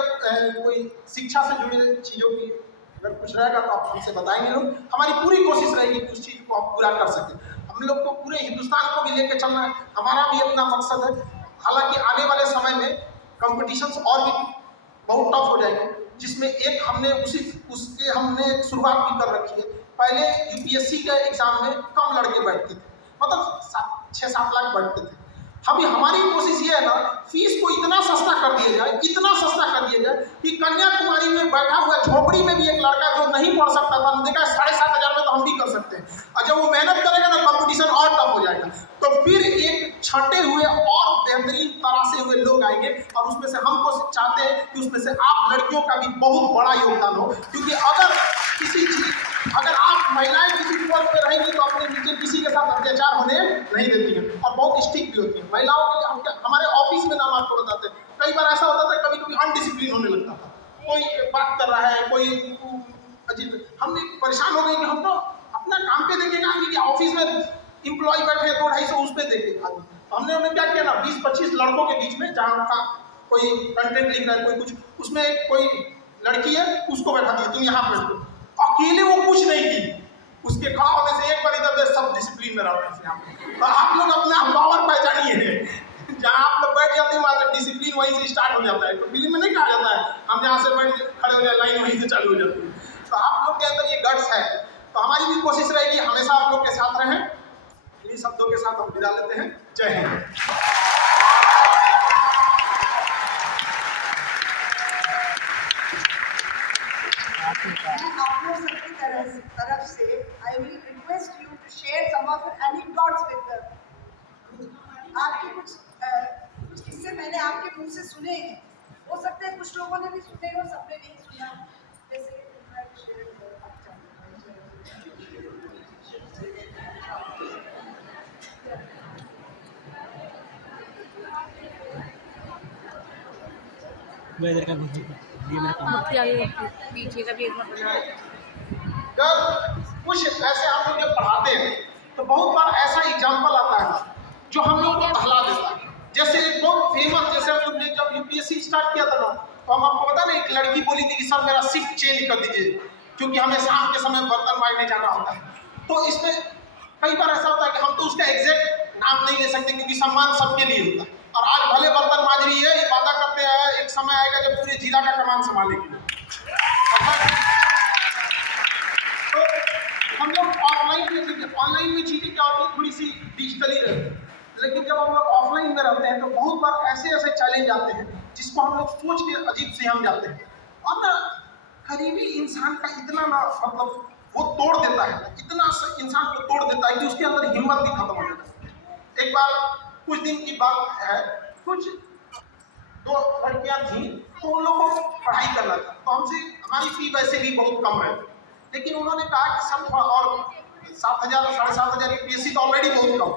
कोई शिक्षा से जुड़े चीज़ों की अगर कुछ रहेगा तो आप हमसे बताएंगे लोग। हमारी पूरी कोशिश रहेगी कि उस चीज़ को हम पूरा कर सकें। हम लोग को पूरे हिंदुस्तान को भी लेकर चलना है, हमारा भी अपना मकसद है। हालांकि आने वाले समय में कंपटीशंस और भी बहुत टफ हो जाएंगे, जिसमें एक हमने उसके हमने शुरुआत भी कर रखी है। पहले यूपीएससी के एग्जाम में कम लड़के बैठते थे, मतलब 6-7 लाख बैठते थे। अभी हमारी कोशिश ये है ना, फीस को इतना सस्ता कर दिया जाए, इतना सस्ता कर दिया जाए कि कन्याकुमारी में बैठा हुआ झोपड़ी में भी एक लड़का जो नहीं पढ़ सकता था, देखा 7,500 में तो हम भी कर सकते हैं, और जब वो मेहनत करेगा ना कंपटीशन और टफ हो जाएगा। तो फिर एक छटे हुए और बेहतरीन तरासे हुए लोग आएंगे, और उसमें से हम चाहते हैं कि उसमें से आप लड़कियों का भी बहुत बड़ा योगदान हो, क्योंकि अगर आप महिलाएं किसी पद पर रहेंगी तो अपने नीचे किसी के साथ अत्याचार होने नहीं देती हैं, और बहुत स्ट्रिक्ट भी होती है महिलाओं के लिए। हमारे ऑफिस में नाम आपको बताते हैं, कई बार ऐसा होता था, कभी कभी अनडिसिप्लिन होने लगता था, कोई बात कर रहा है, कोई अजीब, हमने परेशान हो गए कि हम तो अपना काम पे देखेगा, कि ऑफिस में इम्प्लॉय बैठे 200-250 उस पर देखेगा। हमने उन्हें क्या किया ना, 20-25 लड़कों के बीच में, जहाँ का कोई कंटेंट लिख रहा है, कोई कुछ, उसमें कोई लड़की है उसको बैठा दिया, तुम यहाँ बैठो। अकेले वो कुछ नहीं की, उसके खड़ा होने से एक बार इधर सब डिसिप्लिन में रहते हैं। तो आप लोग अपना पावर पहचानिए, जहाँ आप लोग बैठ जाते हैं वहाँ से डिसिप्लिन वहीं से स्टार्ट हो जाता है। तो फिल्म में नहीं कहा जाता है हम जहाँ से बैठ खड़े हो जाए लाइन वहीं से चालू हो जाती है। तो आप लोग के अंदर ये गट्स है, तो हमारी भी कोशिश रहेगी हमेशा आप लोग के साथ रहें। इन्हीं शब्दों के साथ हम विदा लेते हैं। जय हिंद। आप लोग सबकी तरफ से I will request you to share some of your anecdotes with आपके कुछ किस्से मैंने आपके मुंह से सुने हैं, हो सकता है कुछ लोगों ने भी सुने और सबने नहीं सुना, जैसे मैं इधर का पीछे का भी एक बना। जब कुछ ऐसे हम लोग जब पढ़ाते हैं तो बहुत बार ऐसा एग्जाम्पल आता है जो हम लोग को बहला देता है। जैसे एक बहुत फेमस, जैसे हम लोग ने जब यूपीएससी स्टार्ट किया था ना, तो हम आपको पता ना, एक लड़की बोली थी कि सर मेरा शिफ्ट चेंज कर दीजिए, क्योंकि हमें शाम के समय बर्तन मांजने जाना होता है। तो इसमें कई बार ऐसा होता है कि हम तो उसका एग्जैक्ट नाम नहीं ले सकते, क्योंकि सम्मान सबके लिए होता है। और आज भले बर्तन मांज रही है, ये वादा करते हैं एक समय आएगा जब पूरे जिला का कमान संभालेगी। तो हम लोग ऑनलाइन में चीजें क्या होती है, थोड़ी सी डिजिटली रहती है, लेकिन जब हम लोग ऑफलाइन में रहते हैं तो बहुत बार ऐसे ऐसे चैलेंज आते हैं जिसको हम लोग सोच के अजीब से हम जाते हैं। और ना करीबी इंसान का इतना ना मतलब वो तोड़ देता है, इतना इंसान को तोड़ देता है कि उसके अंदर हिम्मत भी खत्म हो जाती है। एक बार कुछ दिन की बात है, कुछ 2 लड़कियां थी, तो उन लोगों को पढ़ाई करना था, तो हमसे हमारी फी वैसे भी बहुत कम है, लेकिन उन्होंने कहा कि सब और 7,000 7,500 यूपीएससी तो ऑलरेडी बहुत कम।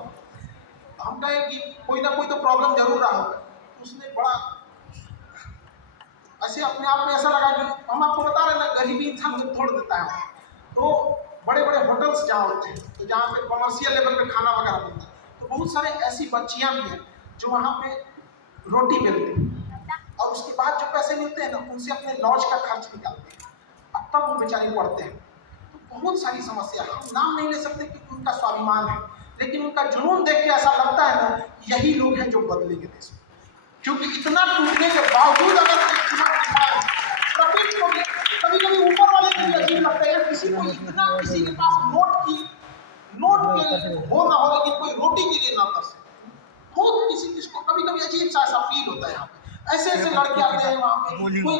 हम कहे कि कोई ना कोई तो प्रॉब्लम जरूर रहा होगा। उसने बड़ा ऐसे अपने आप में ऐसा लगा कि हम आपको बता रहे हैं ना, गरीबी इंसान को तोड़ देता है। तो बड़े बड़े होटल्स जहाँ होते हैं, तो जहाँ पे कमर्शियल लेवल पे खाना वगैरह बनता है, तो बहुत सारे ऐसी बच्चियाँ भी हैं जो वहाँ पे रोटी बेलते हैं, और उसके बाद जो पैसे मिलते हैं ना, उनसे अपने लॉज का खर्च निकालते हैं, अब तब वो बेचारे पढ़ते हैं। तो बहुत सारी समस्या, हम नाम नहीं ले सकते क्योंकि उनका स्वाभिमान है, लेकिन उनका जुनून देख के ऐसा लगता है ना, यही लोग हैं जो बदलेंगे देश को। क्योंकि इतना टूटने के बावजूद अगर प्रॉफिट को भी कभी कभी ऊपर वाले को भी अजीब लगता है, किसी को इतना, किसी के पास नोट के हो ना हो, लेकिन कोई रोटी के लिए ना तरसे, बहुत किसी को कभी कभी अजीब सा ऐसा फील होता है यहाँ पे। ऐसे ऐसे लड़के आते हैं वहाँ पे, कोई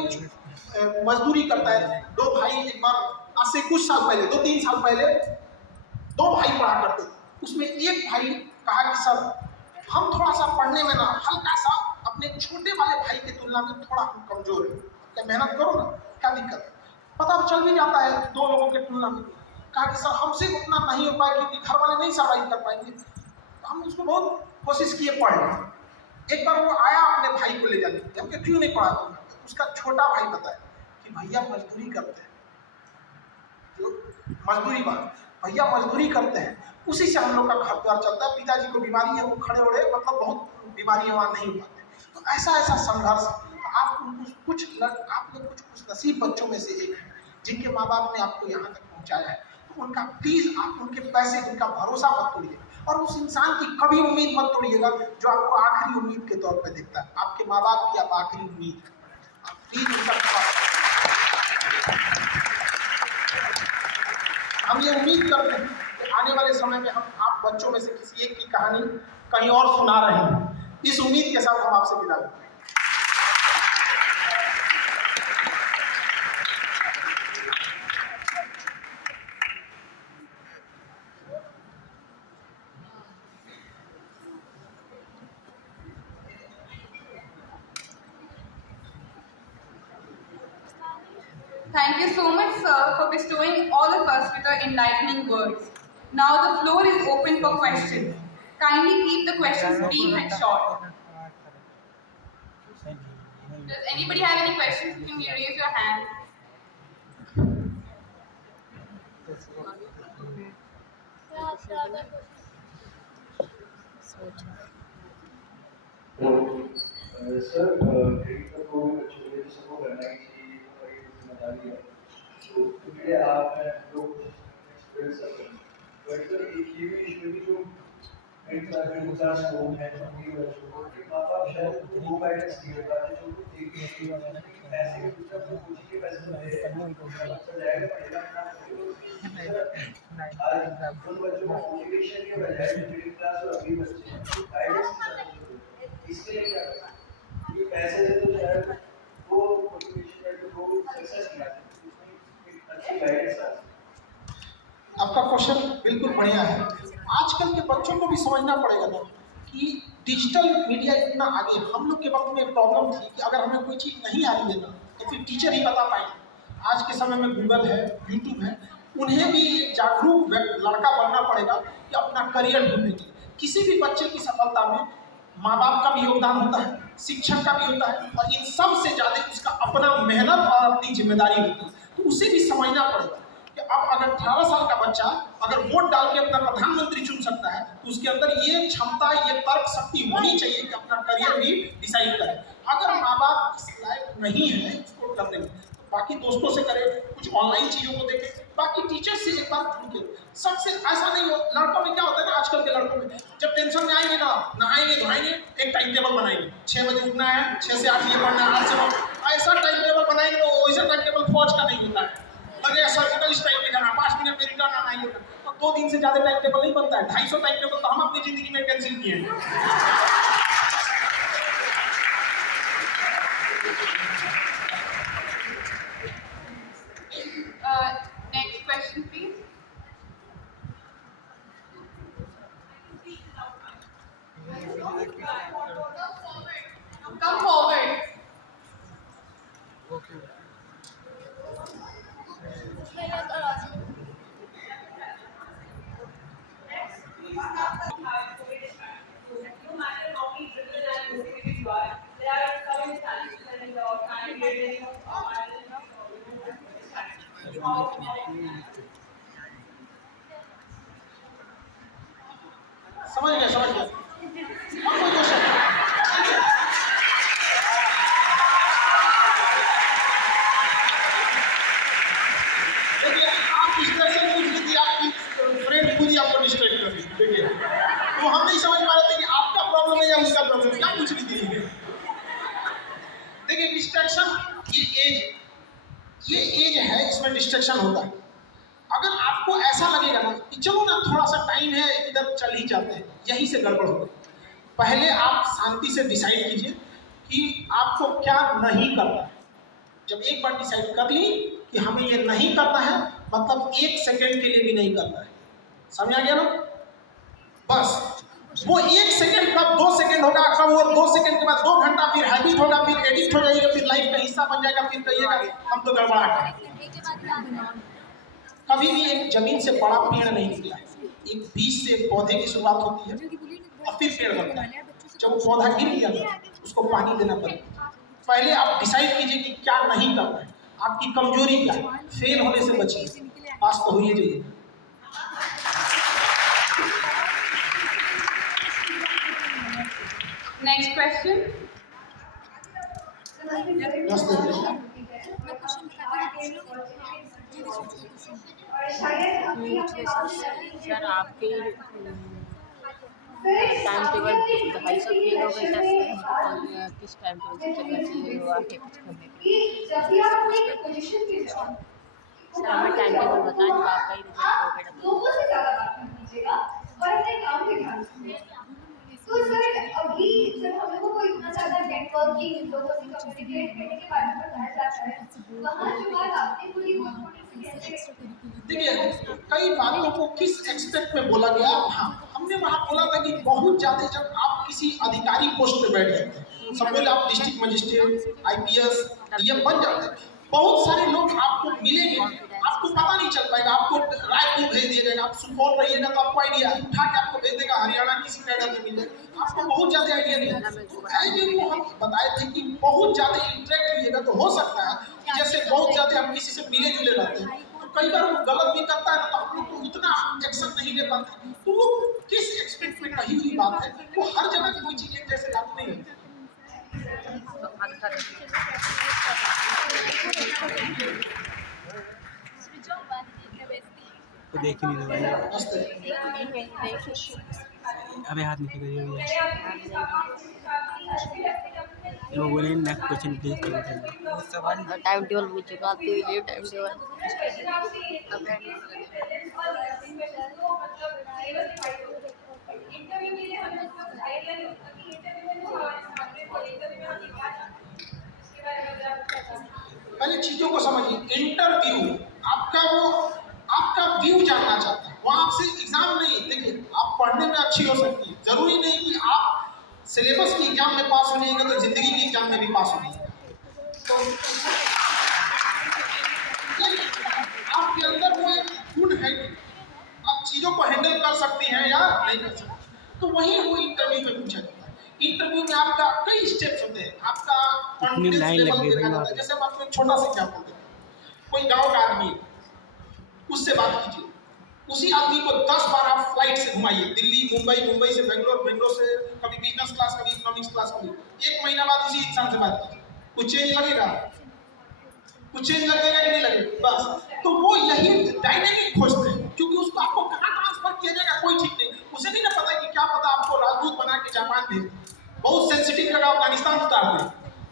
मजदूरी करता है। दो भाई एक बार आज से कुछ साल पहले, 2-3 साल पहले, दो भाई पढ़ा करते थे। उसमें एक भाई कहा कि सर हम थोड़ा सा पढ़ने में ना हल्का सा अपने छोटे वाले भाई की तुलना में थोड़ा हम कमजोर है, क्या मेहनत करो ना, क्या दिक्कत है, पता चल भी जाता है दो लोगों के तुलना में। कहा कि सर हमसे उतना नहीं हो पाएगा क्योंकि घर वाले नहीं सर्वाइव कर पाएंगे। हम उसको बहुत कोशिश किए पढ़ने। एक बार वो आया अपने भाई को ले जाने, हमको क्यों नहीं पढ़ा तुम? उसका छोटा भाई बताया कि भैया मजदूरी करते हैं, जो मजदूरी बात, भैया मजदूरी करते हैं, उसी से हम लोग का घर द्वार चलता है। पिताजी को बीमारी है, वो खड़े उड़े मतलब बहुत बीमारियां वहाँ नहीं हो पाते। तो ऐसा ऐसा संघर्ष आप कुछ आप लोग कुछ नसीब बच्चों में से एक है जिनके माँ बाप ने आपको यहाँ तक पहुँचाया है। तो उनका प्लीज आप उनके पैसे, उनका भरोसा मत तोड़िए, और उस इंसान की कभी उम्मीद मत तोड़िएगा जो आपको आखिरी उम्मीद के तौर पे देखता है। आपके माँ बाप की आप आखिरी उम्मीद है, आप प्लीज उनका। हम ये उम्मीद करते हैं कि आने वाले समय में हम आप बच्चों में से किसी एक की कहानी कहीं और सुना रहे हैं। इस उम्मीद के साथ हम आपसे विदा लेते हैं। Thank you so much, sir, for bestowing all of us with your enlightening words. Now the floor is open for questions. Kindly keep the questions brief and short. Does anybody have any questions? You can raise your hand. Sir credit card को बच्चों के लिए सबको करना ही चाहिए, और ये जिम्मेदारी है। तो इसलिए आप लोग एक्सपीरियंस करते हैं, बट सर एक ये भी इशू है कि जो मिडिल क्लास लोग हैं, जो अमीर बच्चों को माँ बाप शायद वो गाइडेंस नहीं हो पाते, जो एक पैसे के पूछा तो कुछ के पैसे सर जाएगा पड़ेगा आज उन बच्चों को मोटिवेशन के बजाय मिडिल क्लास और अमीर बच्चे गाइडेंस इसके लिए क्या ये पैसे दे तो शायद वो मोटिवेशन है, तो वो सक्सेस मिला है, अच्छी गाइडेंस है। आपका क्वेश्चन बिल्कुल बढ़िया है। आजकल के बच्चों को भी समझना पड़ेगा ना कि डिजिटल मीडिया इतना आगे। हम लोग के वक्त में प्रॉब्लम थी कि अगर हमें कोई चीज़ नहीं आ रही है ना तो फिर टीचर ही बता पाएंगे। आज के समय में गूगल है, यूट्यूब है, उन्हें भी एक जागरूक लड़का बनना पड़ेगा कि अपना करियर ढूंढने के लिए। किसी भी बच्चे की सफलता में माँ बाप का भी योगदान होता है, शिक्षक का भी होता है, और इन सब से ज़्यादा उसका अपना मेहनत और अपनी जिम्मेदारी होती है। तो उसे भी समझना पड़ेगा कि अब अगर 18 साल का बच्चा अगर वोट डाल के अपना प्रधानमंत्री चुन सकता है तो उसके अंदर ये क्षमता, ये तर्क शक्ति होनी चाहिए कि अपना करियर भी डिसाइड करे। अगर माँ बाप इस लायक नहीं है इसको करने में, तो बाकी दोस्तों से करे, कुछ ऑनलाइन चीज़ों को देखे, बाकी टीचर से एक बार पूछे। सबसे ऐसा नहीं हो, लड़कों में क्या होता है ना, आजकल के लड़कों में जब टेंशन में आएंगे ना, नहाएंगे धोएंगे, एक टाइम टेबल बनाएंगे, 6 बजे उठना है, 6 से 8 ये पढ़ना है, 8 से 9, ऐसा टाइम टेबल बनाएंगे। तो वैसा टाइम टेबल फौज का नहीं होता है। अगर सर्जिकल इस टाइम में जाना, 5 मिनट में रिटर्न आना ही होता है, तो 2 दिन से ज़्यादा टाइम टेबल नहीं बनता है। 250 टाइम टेबल तो हम अपनी जिंदगी में कैंसिल किए हैं। Next question, please. Come forward. Okay. समझ गया, समझ गया। और कोई क्वेश्चन? देखिए, आप डिस्ट्रैक्शन पूछ लीजिए, आपकी फ्रेंड खुद ही आपको डिस्ट्रैक्ट कर दी। देखिए, तो हम नहीं समझ पा रहे थे कि आपका प्रॉब्लम है या उसका प्रॉब्लम, क्या पूछ ली थी। देखिए, डिस्ट्रैक्शन ये एज है, इसमें डिस्ट्रैक्शन होता है। अगर आपको ऐसा लगेगा ना कि चलो ना थोड़ा सा टाइम है, इधर चल ही जाते हैं, यहीं से गड़बड़ होगा। पहले आप शांति से डिसाइड कीजिए कि आपको क्या नहीं करना है। जब एक बार डिसाइड कर ली कि हमें ये नहीं करना है, मतलब 1 सेकंड के लिए भी नहीं करना है। समझ आ गया ना? बस वो 1 सेकंड कब 2 सेकंड होगा, कब वो 2 सेकंड के बाद 2 घंटा, फिर हैबिट होगा, फिर एडिक्ट हो जाएगा, फिर लाइफ का हिस्सा बन जाएगा, फिर कहिएगा हम तो गड़बड़ा गए। कभी भी एक जमीन से बड़ा पेड़ नहीं निकला है। एक बीज से एक पौधे की शुरुआत होती है और फिर पेड़ बनता है। जब वो पौधा गिर गया उसको पानी देना पड़ेगा। पहले आप डिसाइड कीजिए कि क्या नहीं करना है, आपकी कमजोरी क्या है, फेल होने से बचिए, पास तो होइए जाइए। Next question. सर आपके टाइम टेबल 250 फेल हो गए सर, किस टाइम टेबल से चलना चाहिए वो आगे कुछ करने के सर हमें टाइम टेबल बताएं जो आपका ही रिजल्ट हो बेटा। तो सर अभी जब हम लोगों को इतना ज़्यादा नेटवर्किंग, लोगों से कम्युनिकेट करने के बारे में बताया जाता है, वहाँ जो बात आपने बोली वो देखिए कई बातों को किस एक्सपेक्ट में बोला गया। हाँ, हमने वहाँ बोला था कि बहुत ज़्यादा जब आप किसी अधिकारी पोस्ट पे बैठ जाते हैं, सपोज आप डिस्ट्रिक्ट मजिस्ट्रेट, IPS ये बन जाते हैं, बहुत सारे लोग आपको मिलेंगे, आपको पता नहीं चल पाएगा, आपको रायपुर भेज दिया जाएगा, आप सुपौल रहिएगा तो आपको आइडिया उठा के आपको भेज देगा हरियाणा किसी कैडर में मिल जाएगा, आपको बहुत ज़्यादा आइडिया नहीं है। तो ऐसे वो हम बताए थे कि बहुत ज़्यादा इंटरेक्ट लीजिएगा तो हो सकता है कि जैसे बहुत ज़्यादा हम किसी से मिले जुले रहते हैं तो कई बार वो गलत भी करता है तो हम लोग को उतना एक्शन नहीं ले पाते। तो वो किस एक्सपेक्ट में कही हुई बात है, वो हर जगह की कोई चीज़ एक जैसे लागू नहीं है। तो देख ही नहीं रहा अबे हाथ नीचे करिए वो बोले नेक्स्ट क्वेश्चन प्लीज। सवाल टाइम टेबल पूछ चुका तो ये टाइम टेबल पहले चीजों को समझिए। इंटरव्यू आपका व्यू जानना चाहता है, वो आपसे एग्जाम नहीं। देखिए आप पढ़ने में अच्छी हो सकती है, जरूरी नहीं कि आप सिलेबस की एग्जाम में पास हो जाएगा तो जिंदगी की एग्जाम में भी पास हो जाएगा। तो आपके अंदर वो एक गुण है कि आप चीजों को हैंडल कर सकती हैं या नहीं कर सकती, तो वही वो इंटरव्यू में पूछा जाता है। इंटरव्यू में आपका कई स्टेप्स होते हैं, आपका कॉन्फिडेंस लेवल देखा जाता है। जैसे हम आपको एक छोटा सा एग्जांपल देते हैं, कोई गांव का आदमी है, उससे बात कीजिए, उसी आदमी को 10 बार आप फ्लाइट से घुमाइए, दिल्ली मुंबई, मुंबई से बेंगलोर, बेंगलोर से कभी बिजनेस क्लास, कभी इकोनॉमिक्स क्लास, कभी 1 महीना बाद उसी इंसान से बात कीजिए, कुछ चेंज लगेगा? कुछ चेंज लगेगा कि नहीं लगेगा? बस तो वो यही डायनेमिक खोजते हैं, क्योंकि उसको आपको कहाँ ट्रांसफर किया जाएगा कोई ठीक नहीं। उसे नहीं ना पता कि क्या पता आपको राजदूत बना के जापान भेज, बहुत सेंसिटिव जगह अफगानिस्तान उतार दे।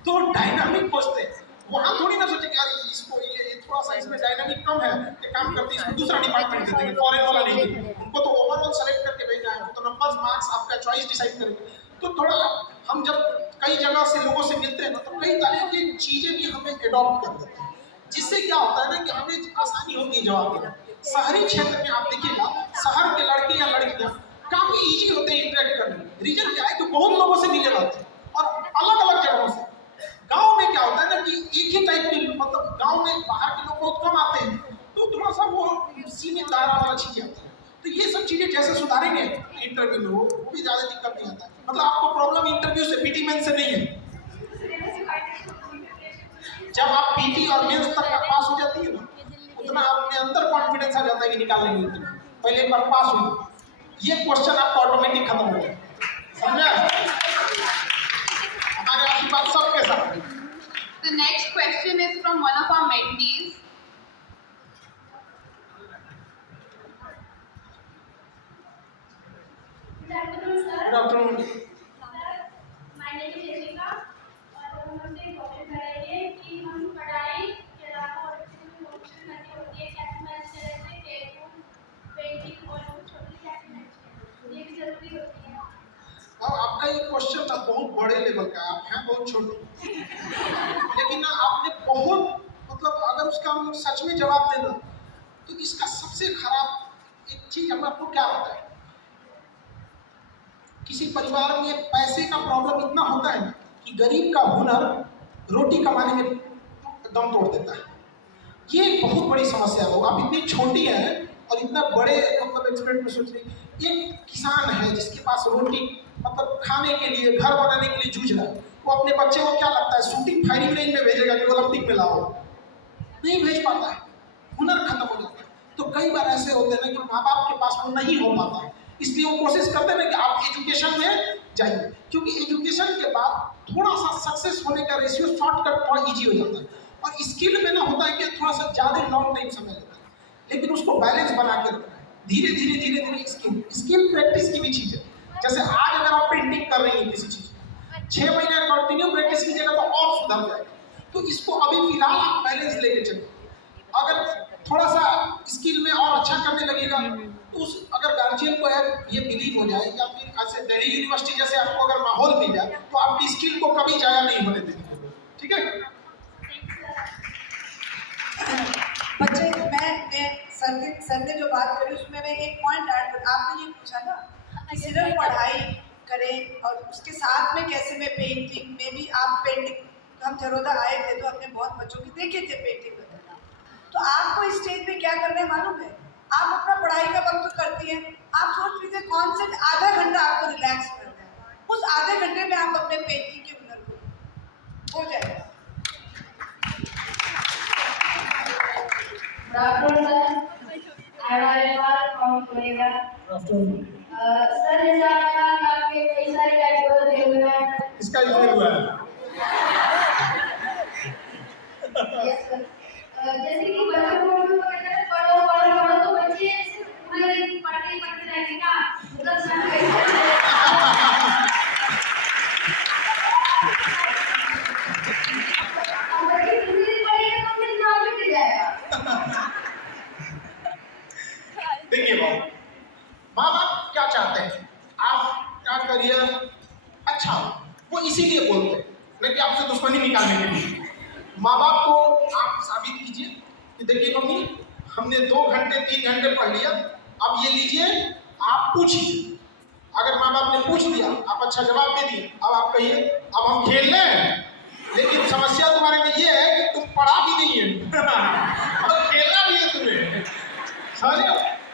तो डायनामिक खोजते हैं, वहाँ थोड़ी ना सोचे कि यार इसको ये थोड़ा सा इसमें डायनामिक कम है, ये काम करते हैं, इसको दूसरा डिपार्टमेंट दे देंगे, फॉरेन वाला नहीं देंगे। उनको तो ओवरऑल सेलेक्ट करके भेजना है, तो नंबर्स मार्क्स आपका चॉइस डिसाइड करेंगे। तो थोड़ा हम जब कई जगह से लोगों से मिलते हैं ना, तो कई तरह की चीजें भी हमें एडॉप्ट कर देते हैं, जिससे क्या होता है ना कि हमें आसानी होती है जवाब देना। शहरी क्षेत्र में आप देखिएगा, शहर के लड़के या लड़कियां काफी इजी होते हैं इंटरेक्ट करने में। रीजन क्या है कि बहुत लोगों से मिले रहते हैं और अलग अलग जगहों से। गांव में क्या होता है ना कि एक ही टाइप के, मतलब गांव में बाहर के लोग बहुत कम आते हैं, तो थोड़ा सा वो सीमित दायरा वाला चीजें आती है। तो ये सब चीजें जैसे सुधारेंगे इंटरव्यू में, वो भी ज्यादा दिक्कत नहीं आता है। मतलब आपको प्रॉब्लम इंटरव्यू से, पीटी मेंस से नहीं है। जब आप पीटी और मेंस तक पास हो जाती है ना, उतना अपने अंदर कॉन्फिडेंस आ जाता है कि निकाल लेंगे उतना। पहले एक बार पास हो, ये क्वेश्चन आपका ऑटोमेटिक खत्म हो जाए। समझा? हमारे आपकी बात सबके साथ। The next question is from one of our mentees. Good afternoon, sir. Good afternoon. Sir, my name is Jessica और हम हमसे क्वेश्चन करेंगे कि हम पढ़ाई के अलावा और एक्टिविटी फंक्शन करनी होती है, कैसे मैनेज करेंगे, टेलीफोन, पेंटिंग और छोटी कैसे मैनेज करेंगे, ये भी जरूरी होती है। अब आपका ये क्वेश्चन ना बहुत बड़े लेवल का है, आप हैं बहुत छोटे। बहुत मतलब अगर उसका हम सच में जवाब देना तो इसका सबसे खराब एक चीज हम आपको क्या होता है, किसी परिवार में पैसे का प्रॉब्लम इतना होता है कि गरीब का हुनर रोटी कमाने में दम तोड़ देता है। ये एक बहुत बड़ी समस्या है। आप इतनी छोटी हैं और इतना बड़े मतलब एक्सपेरिमेंट में सोच रही। एक किसान है जिसके पास रोटी मतलब खाने के लिए, घर बनाने के लिए जूझ रहा है, वो अपने बच्चे को क्या लगता है शूटिंग फायरिंग रेंज में भेजेगा कि ओलंपिक में लाओ, नहीं भेज पाता है, हुनर खत्म हो जाता है। तो कई बार ऐसे होते हैं ना कि माँ बाप के पास वो नहीं हो पाता है, इसलिए वो कोशिश करते हैं कि आप एजुकेशन में जाइए, क्योंकि एजुकेशन के बाद थोड़ा सा सक्सेस होने का रेशियो शॉर्टकट थोड़ा ईजी हो जाता है। और स्किल में ना होता है कि थोड़ा सा ज़्यादा लॉन्ग टाइम समय लेता है, लेकिन उसको बैलेंस बना के रखना है। धीरे धीरे स्किल प्रैक्टिस की भी चीज़ है। जैसे आज अगर आप पेंटिंग कर रही हैं किसी चीज़ में, 6 महीने कंटिन्यू प्रैक्टिस कीजिएगा तो और सुधर जाएगा। तो इसको अभी फिलहाल आप बैलेंस लेके चलिए। अगर थोड़ा सा स्किल में और अच्छा करने लगेगा तो उस अगर गार्जियन को ये बिलीव हो जाए या फिर ऐसे दिल्ली यूनिवर्सिटी जैसे आपको अगर माहौल मिल जाए तो आपकी स्किल को कभी जाया नहीं होने देंगे। ठीक है बच्चे, मैं सर ने जो बात करी उसमें मैं एक पॉइंट ऐड कर, आपने ये पूछा ना कि सिर्फ पढ़ाई करें और उसके साथ में कैसे मैं पेंटिंग में भी आप पेंटिंग, हम झरोदा आए थे तो हमने बहुत बच्चों की देखे थे पेंटिंग करना। तो आपको इस स्टेज पे क्या करना है मालूम है? आप अपना पढ़ाई का वक्त तो करती हैं, आप सोच लीजिए कौन से आधा घंटा आपको रिलैक्स करना है, उस आधे घंटे में आप अपने पेंटिंग के हुनर को हो जाएगा। सर जैसा आपके कई सारे कैटेगरी दिए हुए हैं, इसका यूज हुआ है। यस सर, जैसे कि बच्चों को कहते हैं पढ़ो तो बच्चे पूरे दिन पढ़ते रहेंगे क्या, मतलब सर कैसे बच्चे पूरे दिन पढ़ेंगे तो फिर दिमाग में टिक जाएगा। देखिए माँ बाप क्या चाहते हैं, आपका करियर अच्छा हो, वो इसीलिए बोलते हैं, नहीं कि आपसे दुश्मनी निकालने के लिए। माँ बाप को आप साबित कीजिए कि देखिए मम्मी हमने 2 घंटे 3 घंटे पढ़ लिया, अब ये लीजिए आप पूछिए। अगर माँ बाप ने पूछ दिया, आप अच्छा जवाब दे दिए, अब आप कहिए अब हम खेल रहे हैं, लेकिन समस्या तुम्हारे में ये है कि तुम पढ़ा भी नहीं है और खेलना भी है तुम्हें, समझे?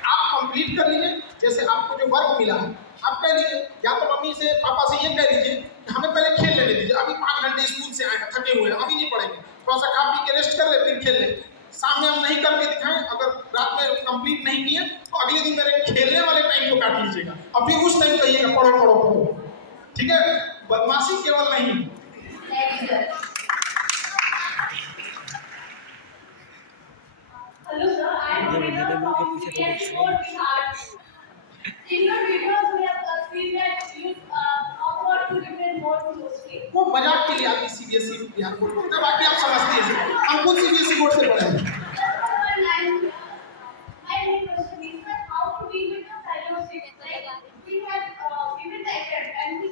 आप कंप्लीट कर लीजिए। जैसे आपको जो वर्क मिला है आप कह लीजिए, या तो मम्मी से पापा से ये कह लीजिए कि हमें पहले खेल लेने दीजिए, अभी 5 घंटे स्कूल से आए हैं थके हुए हैं, अभी नहीं पढ़ेंगे, थोड़ा सा खा पी के रेस्ट कर ले फिर खेल ले। सामने हम नहीं करके दिखाएं, अगर रात में कंप्लीट नहीं किए तो अगले दिन मेरे खेलने वाले टाइम को काट लीजिएगा और फिर उस टाइम कहिएगा पढ़ो पढ़ो पढ़ो। ठीक है, बदमाशी केवल नहीं। Hello sir, I am Vinay from CBS Bihar. In your videos, we have seen that you offer 2 different modes mostly. वो मजाक के लिए आपकी सीबीएसई बिहार बोर्ड बोलते हैं, बाकी आप समझते हैं, हम खुद सीबीएसई बोर्ड से पढ़े हैं। My main question is that how to deal with the silosis? Like we have given the attempt and we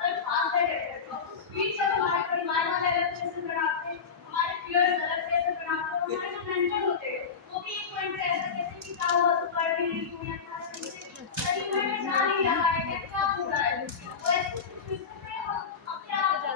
have passed that attempt. Also, speech of हमारे परिवार वाले अलग कैसे बनाते हैं, हमारे peers अलग कैसे बनाते हैं, हमारे जो mentor होते हैं, वो भी एक point पे ऐसा कहते हैं कि क्या हुआ तो पढ़ भी नहीं हुआ था, सही में जा नहीं रहा है, क्या हो रहा है? तो ऐसी सिचुएशन में हम अपने आप को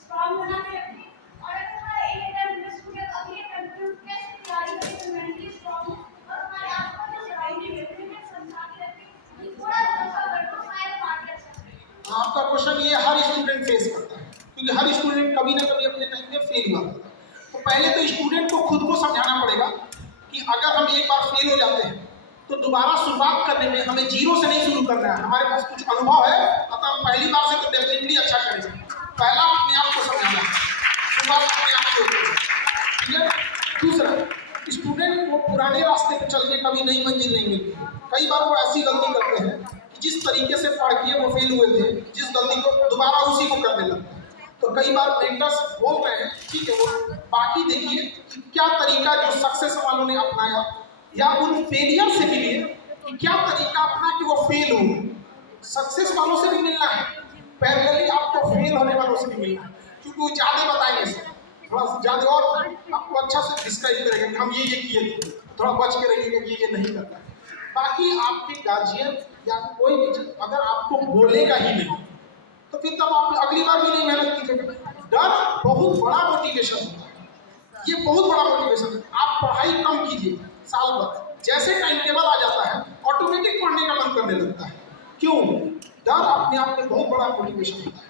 स्ट्रॉन्ग बना के रखें और अगर हमारा एक अटेम्प्ट मिस हो गया तो अगले अटेम्प्ट में कैसे तैयारी करें मेंटली स्ट्रॉन्ग और हमारे आसपास जो सराउंडिंग है उन्हें समझा के रखें कि थोड़ा भरोसा कर दो शायद हम आगे अच्छा करें। आपका क्वेश्चन ये हर स्टूडेंट फेस करता है, क्योंकि हर स्टूडेंट कभी ना कभी अपने टाइम में फेल हुआ करता है। तो पहले तो स्टूडेंट को खुद को समझाना पड़ेगा कि अगर हम एक बार फेल हो जाते हैं तो दोबारा शुरुआत करने में हमें जीरो से नहीं शुरू करना है। हमारे पास कुछ अनुभव है, अतः हम पहली बार से तो डेफिनेटली अच्छा करेंगे। पहला अपने आप को समझाना, शुरुआत अपने आप को। ठीक है। दूसरा, स्टूडेंट को पुराने रास्ते पे चल के कभी नई मंजिल नहीं मिलती। कई बार वो ऐसी गलती करते हैं कि जिस तरीके से पढ़ के वो फेल हुए थे, जिस गलती को दोबारा उसी को करने लगते हैं। तो कई बार मेंटर्स बोल रहे हैं, ठीक है, वो बाकी देखिए कि क्या तरीका जो सक्सेस वालों ने अपनाया या उन फेलियर से मिलिए कि क्या तरीका अपना कि वो फेल हो। सक्सेस वालों से भी मिलना है, पैरेलली आपको फेल होने वालों से भी मिलना है, क्योंकि वो ज़्यादा बताएंगे सर। थोड़ा सा ज़्यादा और आपको अच्छा से डिस्क्राइब करेंगे कि हम ये किए थे, थोड़ा बच के रहिएगा कि ये नहीं करना है। बाकी आपके गार्जियन या कोई भी चीज अगर आपको बोलेगा ही नहीं तो फिर तब आप अगली बार भी नहीं मेहनत कीजिएगा। डर बहुत बड़ा मोटिवेशन होता है, ये बहुत बड़ा मोटिवेशन है। आप पढ़ाई कम कीजिए साल भर, जैसे टाइम टेबल आ जाता है ऑटोमेटिक पढ़ने का मन करने लगता है। क्यों? डर अपने आप में बहुत बड़ा मोटिवेशन होता है,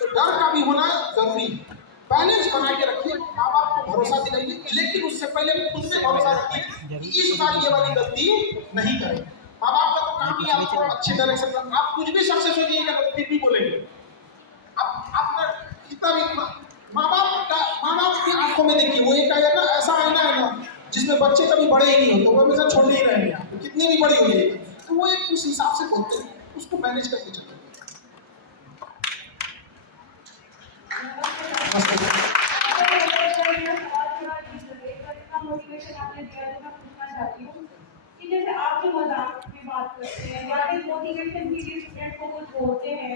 तो डर का भी होना जरूरी है। बैलेंस बना के रखिए, माँ बाप को भरोसा दिलाइए, लेकिन उससे पहले खुद पे भरोसा रखिए कि इस बार ये वाली गलती नहीं करें। माँ बाप का तो काम ही आपको अच्छे डायरेक्शन में, आप कुछ भी सक्सेस हो जाइएगा तो फिर भी बोलेंगे। आप कितना भी माँ बाप की आंखों में देखिए, वो एक आया ना ऐसा आईना है ना जिसमें बच्चे कभी बड़े ही नहीं होते, वो हमेशा छोटे ही रहेंगे, तो कितनी भी बड़ी हो जाएगी, तो वो एक उस हिसाब से बोलते हैं, उसको मैनेज करके चलते हैं। मोटिवेशन आपने दिया तो मैं पूछना चाहती हूँ कि जैसे आप जो मजाक में बात करते हैं या फिर मोटिवेशन के लिए स्टूडेंट को कुछ बोलते हैं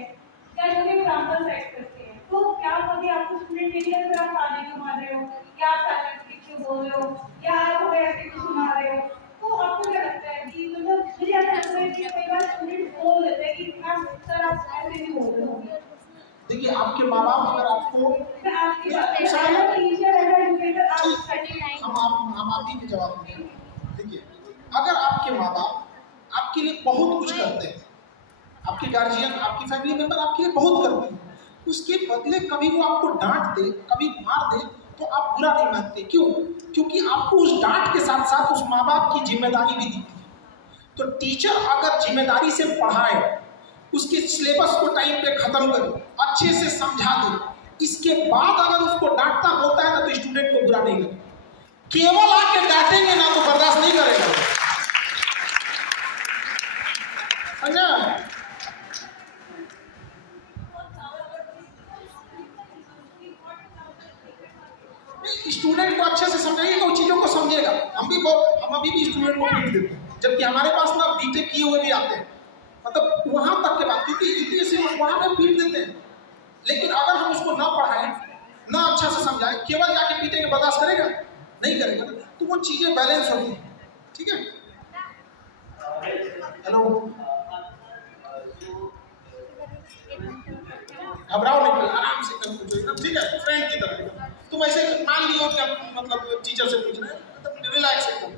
या जो भी एग्जाम्पल सेट करते हैं, तो क्या कभी आपको स्टूडेंट के लिए अगर आप ताने कमा रहे हो या आप साइलेंट क्यों बोल रहे हो या आप हमें ऐसे कुछ सुना रहे हो, तो आपको क्या लगता है कि मतलब मुझे ऐसा लगता है कि कई बार स्टूडेंट बोल देते हैं कि हाँ सर आप ऐसे भी बोल रहे हो। देखिए आपके माँ बाप अगर आपको हम आप ही के जवाब देंगे। देखिए अगर आपके माँ बाप आपके लिए बहुत कुछ करते हैं, आपके गार्जियन आपकी फैमिली मेंबर आपके लिए बहुत करते हैं, उसके बदले कभी वो आपको डांट दे कभी मार दे तो आप बुरा नहीं मानते। क्यों? क्योंकि आपको उस डांट के साथ साथ उस माँ बाप की जिम्मेदारी भी दी है। तो टीचर अगर जिम्मेदारी से पढ़ाए, उसके सिलेबस को टाइम पे खत्म करे, अच्छे से समझा दे, इसके बाद अगर उसको डांटता बोलता है ना तो स्टूडेंट को बुरा नहीं लगे। केवल आके डांटेंगे ना तो बर्दाश्त नहीं करेगा। समझा? स्टूडेंट को अच्छे से समझाइएगा, वो चीजों को समझेगा। हम अभी भी स्टूडेंट को पीट देते हैं, जबकि हमारे पास ना बीटेक किए हुए भी आते हैं, मतलब वहां तक के बात, क्योंकि इतनी से वहां पे पीट देते हैं। लेकिन अगर हम उसको ना पढ़ाएं ना अच्छा से समझाएं, केवल जाके पीटेंगे, बर्दाश्त करेगा? नहीं करेगा। तो वो चीजें बैलेंस होती हैं। ठीक है? हेलो, घबराओ नहीं, आराम से कर पूछो एकदम, ठीक है? फ्रेंड की तरह तुम ऐसे मान लियो कि मतलब टीचर से पूछ रहे हैं, मतलब रिलैक्स एकदम।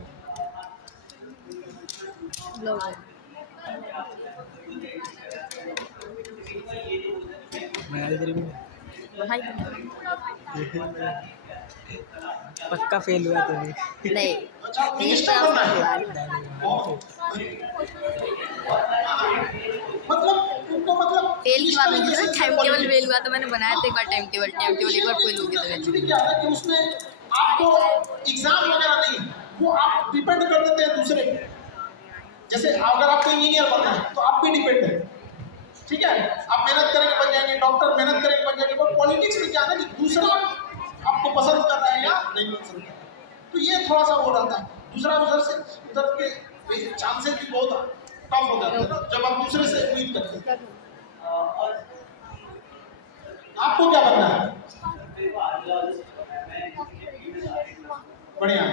पक्का फेल हुआ तो नहीं मतलब फेल की बात नहीं है, टाइम टेबल फेल हुआ तो मैंने बनाया था एक बार टाइम टेबल एक बार फेल हो गया था। एक्चुअली क्या है कि उसमें आपको एग्जाम वगैरह नहीं, वो आप डिपेंड कर देते हैं दूसरे पे। जैसे अगर आपको इंजीनियर बनना है तो आप पे डिपेंड है, ठीक है? आप मेहनत करेंगे बन जाएंगे, डॉक्टर मेहनत करेंगे बन जाएंगे। पर पॉलिटिक्स में क्या है कि दूसरा आपको पसंद कर रहा है या नहीं पसंद कर रहा है, तो ये थोड़ा सा हो रहता है। दूसरा उधर के चांसेस भी बहुत कम हो जाते हैं ना जब आप दूसरे से उम्मीद करते हैं। आपको क्या बनना है? बढ़िया।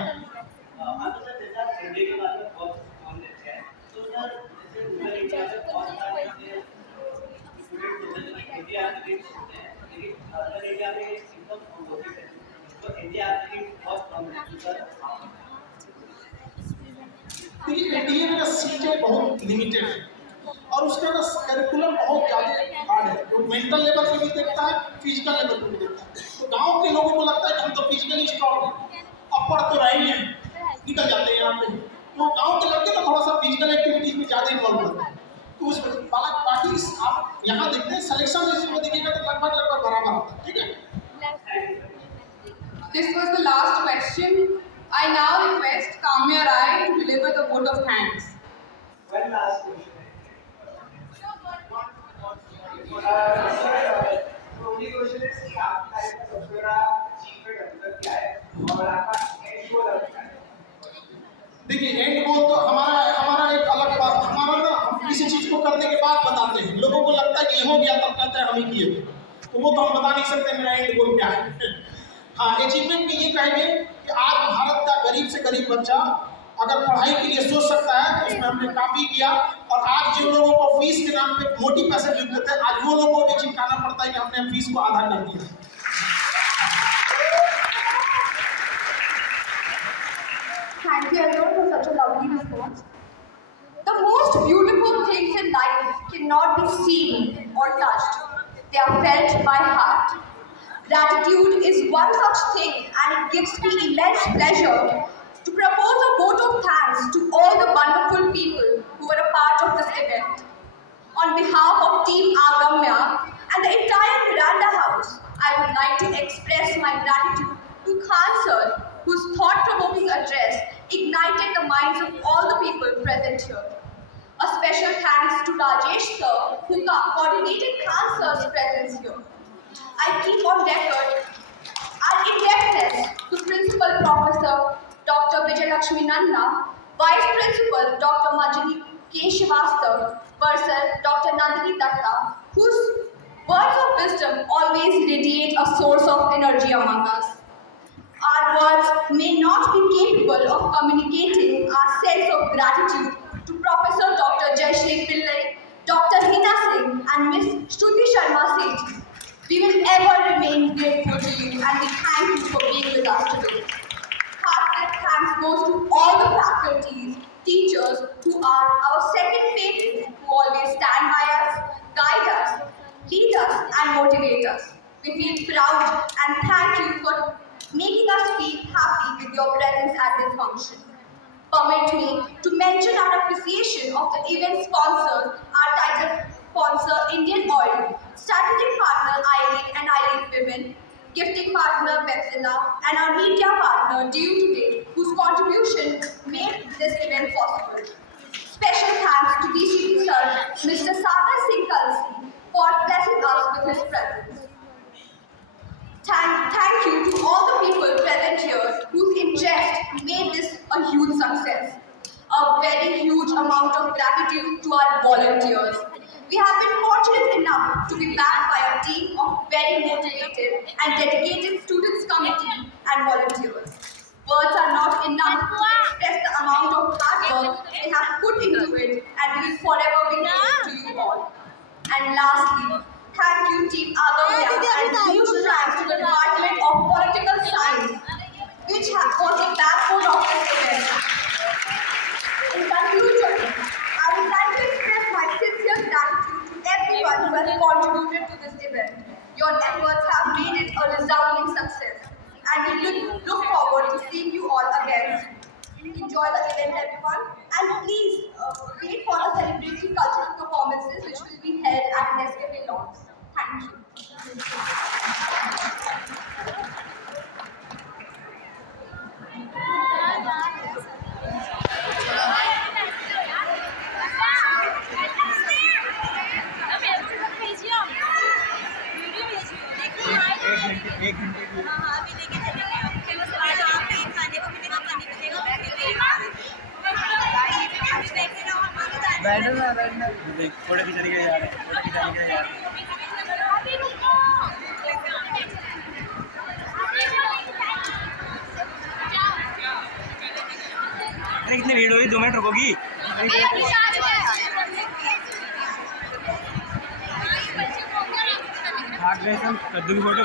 देखिए एनडीए में सीटें बहुत लिमिटेड है और उसका ना करिकुलम बहुत ज़्यादा हार्ड है, तो मेंटल लेवल पे भी देखता है, फिजिकल लेवल पे भी देखता है। तो गांव के लोगों को लगता है कि हम तो फिजिकली स्ट्रॉन्ग हैं, अब पढ़ तो रहे हैं, निकल जाते हैं यहाँ पे। तो गांव के लड़के तो थोड़ा सा फिजिकल एक्टिविटीज में ज़्यादा इन्वॉल्व होते हैं। तो उस बाकी आप यहाँ देखते हैं सिलेक्शन लिस्ट में देखिएगा तो लगभग बराबर आता है। ठीक है? This was the last question. I now request Kamya Rai to deliver the vote of thanks. One last question. only question is कि आपका सबसे बड़ा अचीवमेंट अंदर क्या है और आपका एंड गोल क्या है? देखिए एंड गोल तो हमारा एक अलग बात, हमारा ना हम किसी चीज को करने के बाद बताते हैं। लोगों को लगता है कि ये हो गया तब कहते हैं हम ही किए थे, तो वो तो हम बता नहीं सकते मेरा एंड गोल क्या है। हाँ, अचीवमेंट में ये कहेंगे कि आज भारत का गरीब से गरीब बच्चा अगर पढ़ाई के लिए सोच सकता है तो उसमें हमने काफी किया। और आज जिन लोगों को फीस के नाम पे मोटी पैसे मिलते थे, आज वो लोगों को भी चिपकाना पड़ता है कि हमने फीस को आधा कर दिया। Thank you everyone for such a lovely response. The most beautiful things in life cannot be seen or touched. They are felt by heart. Gratitude is one such thing, and it gives me immense pleasure to propose a vote of thanks to all the wonderful people who were a part of this event. On behalf of Team Agamya and the entire Miranda House, I would like to express my gratitude to Khan Sir, whose thought-provoking address ignited the minds of all the people present here. A special thanks to Rajesh Sir, who coordinated Khan Sir's presence here. I keep on record our indebtedness to Principal Professor Dr. Vijayalakshmi Nanda, Vice Principal Dr. Majini K. Srivastav, versus Dr. Nandini Datta, whose words of wisdom always radiate a source of energy among us. Our words may not be capable of communicating our sense of gratitude to Professor Dr. Jayashree Pillai, Dr. Hina Singh, and Ms. Shruti Sharma Sethi. We will ever remain grateful to you, and we thank you for being with us today. Heartfelt thanks goes to all the faculties, teachers who are our second favorites, who always stand by us, guide us, lead us, and motivate us. We feel proud and thank you for making us feel happy with your presence at this function. Permit me to mention our appreciation of the event sponsors, our title sponsor Indian Oil, strategic partner iLead and iLead Women, gifting partner Bethzilla, and our media partner Due Today, whose contribution made this event possible. Special thanks to DCP Sir, Mr. Sagar Singh Kalsi, for blessing us with his presence. Thank you to all the people present here whose interest made this a huge success. A very huge amount of gratitude to our volunteers. We have been fortunate enough to be backed by a team of very motivated and dedicated students committee and volunteers. Words are not enough to express the amount of hard work they have put into it, and we will forever be grateful to you all. And lastly, thank you Team Agamya and huge thanks to the Department of Political Science, which was the backbone of this event. In conclusion, I would like to express my sincere gratitude to everyone who has contributed to this event. Your efforts have made it a resounding success, and we look forward to seeing you all again. Enjoy the event, everyone, and please wait for the celebratory cultural performances which will be held at Nescafe Lawns. Thank you. एक घंटे की बैठना photo खिंचाने के लिए जा रहे हैं, photo खिंचाने के लिए जा रहे हैं। अरे कितनी भीड़ होगी, 2 मिनट रुकोगी? कद्दू की फोटो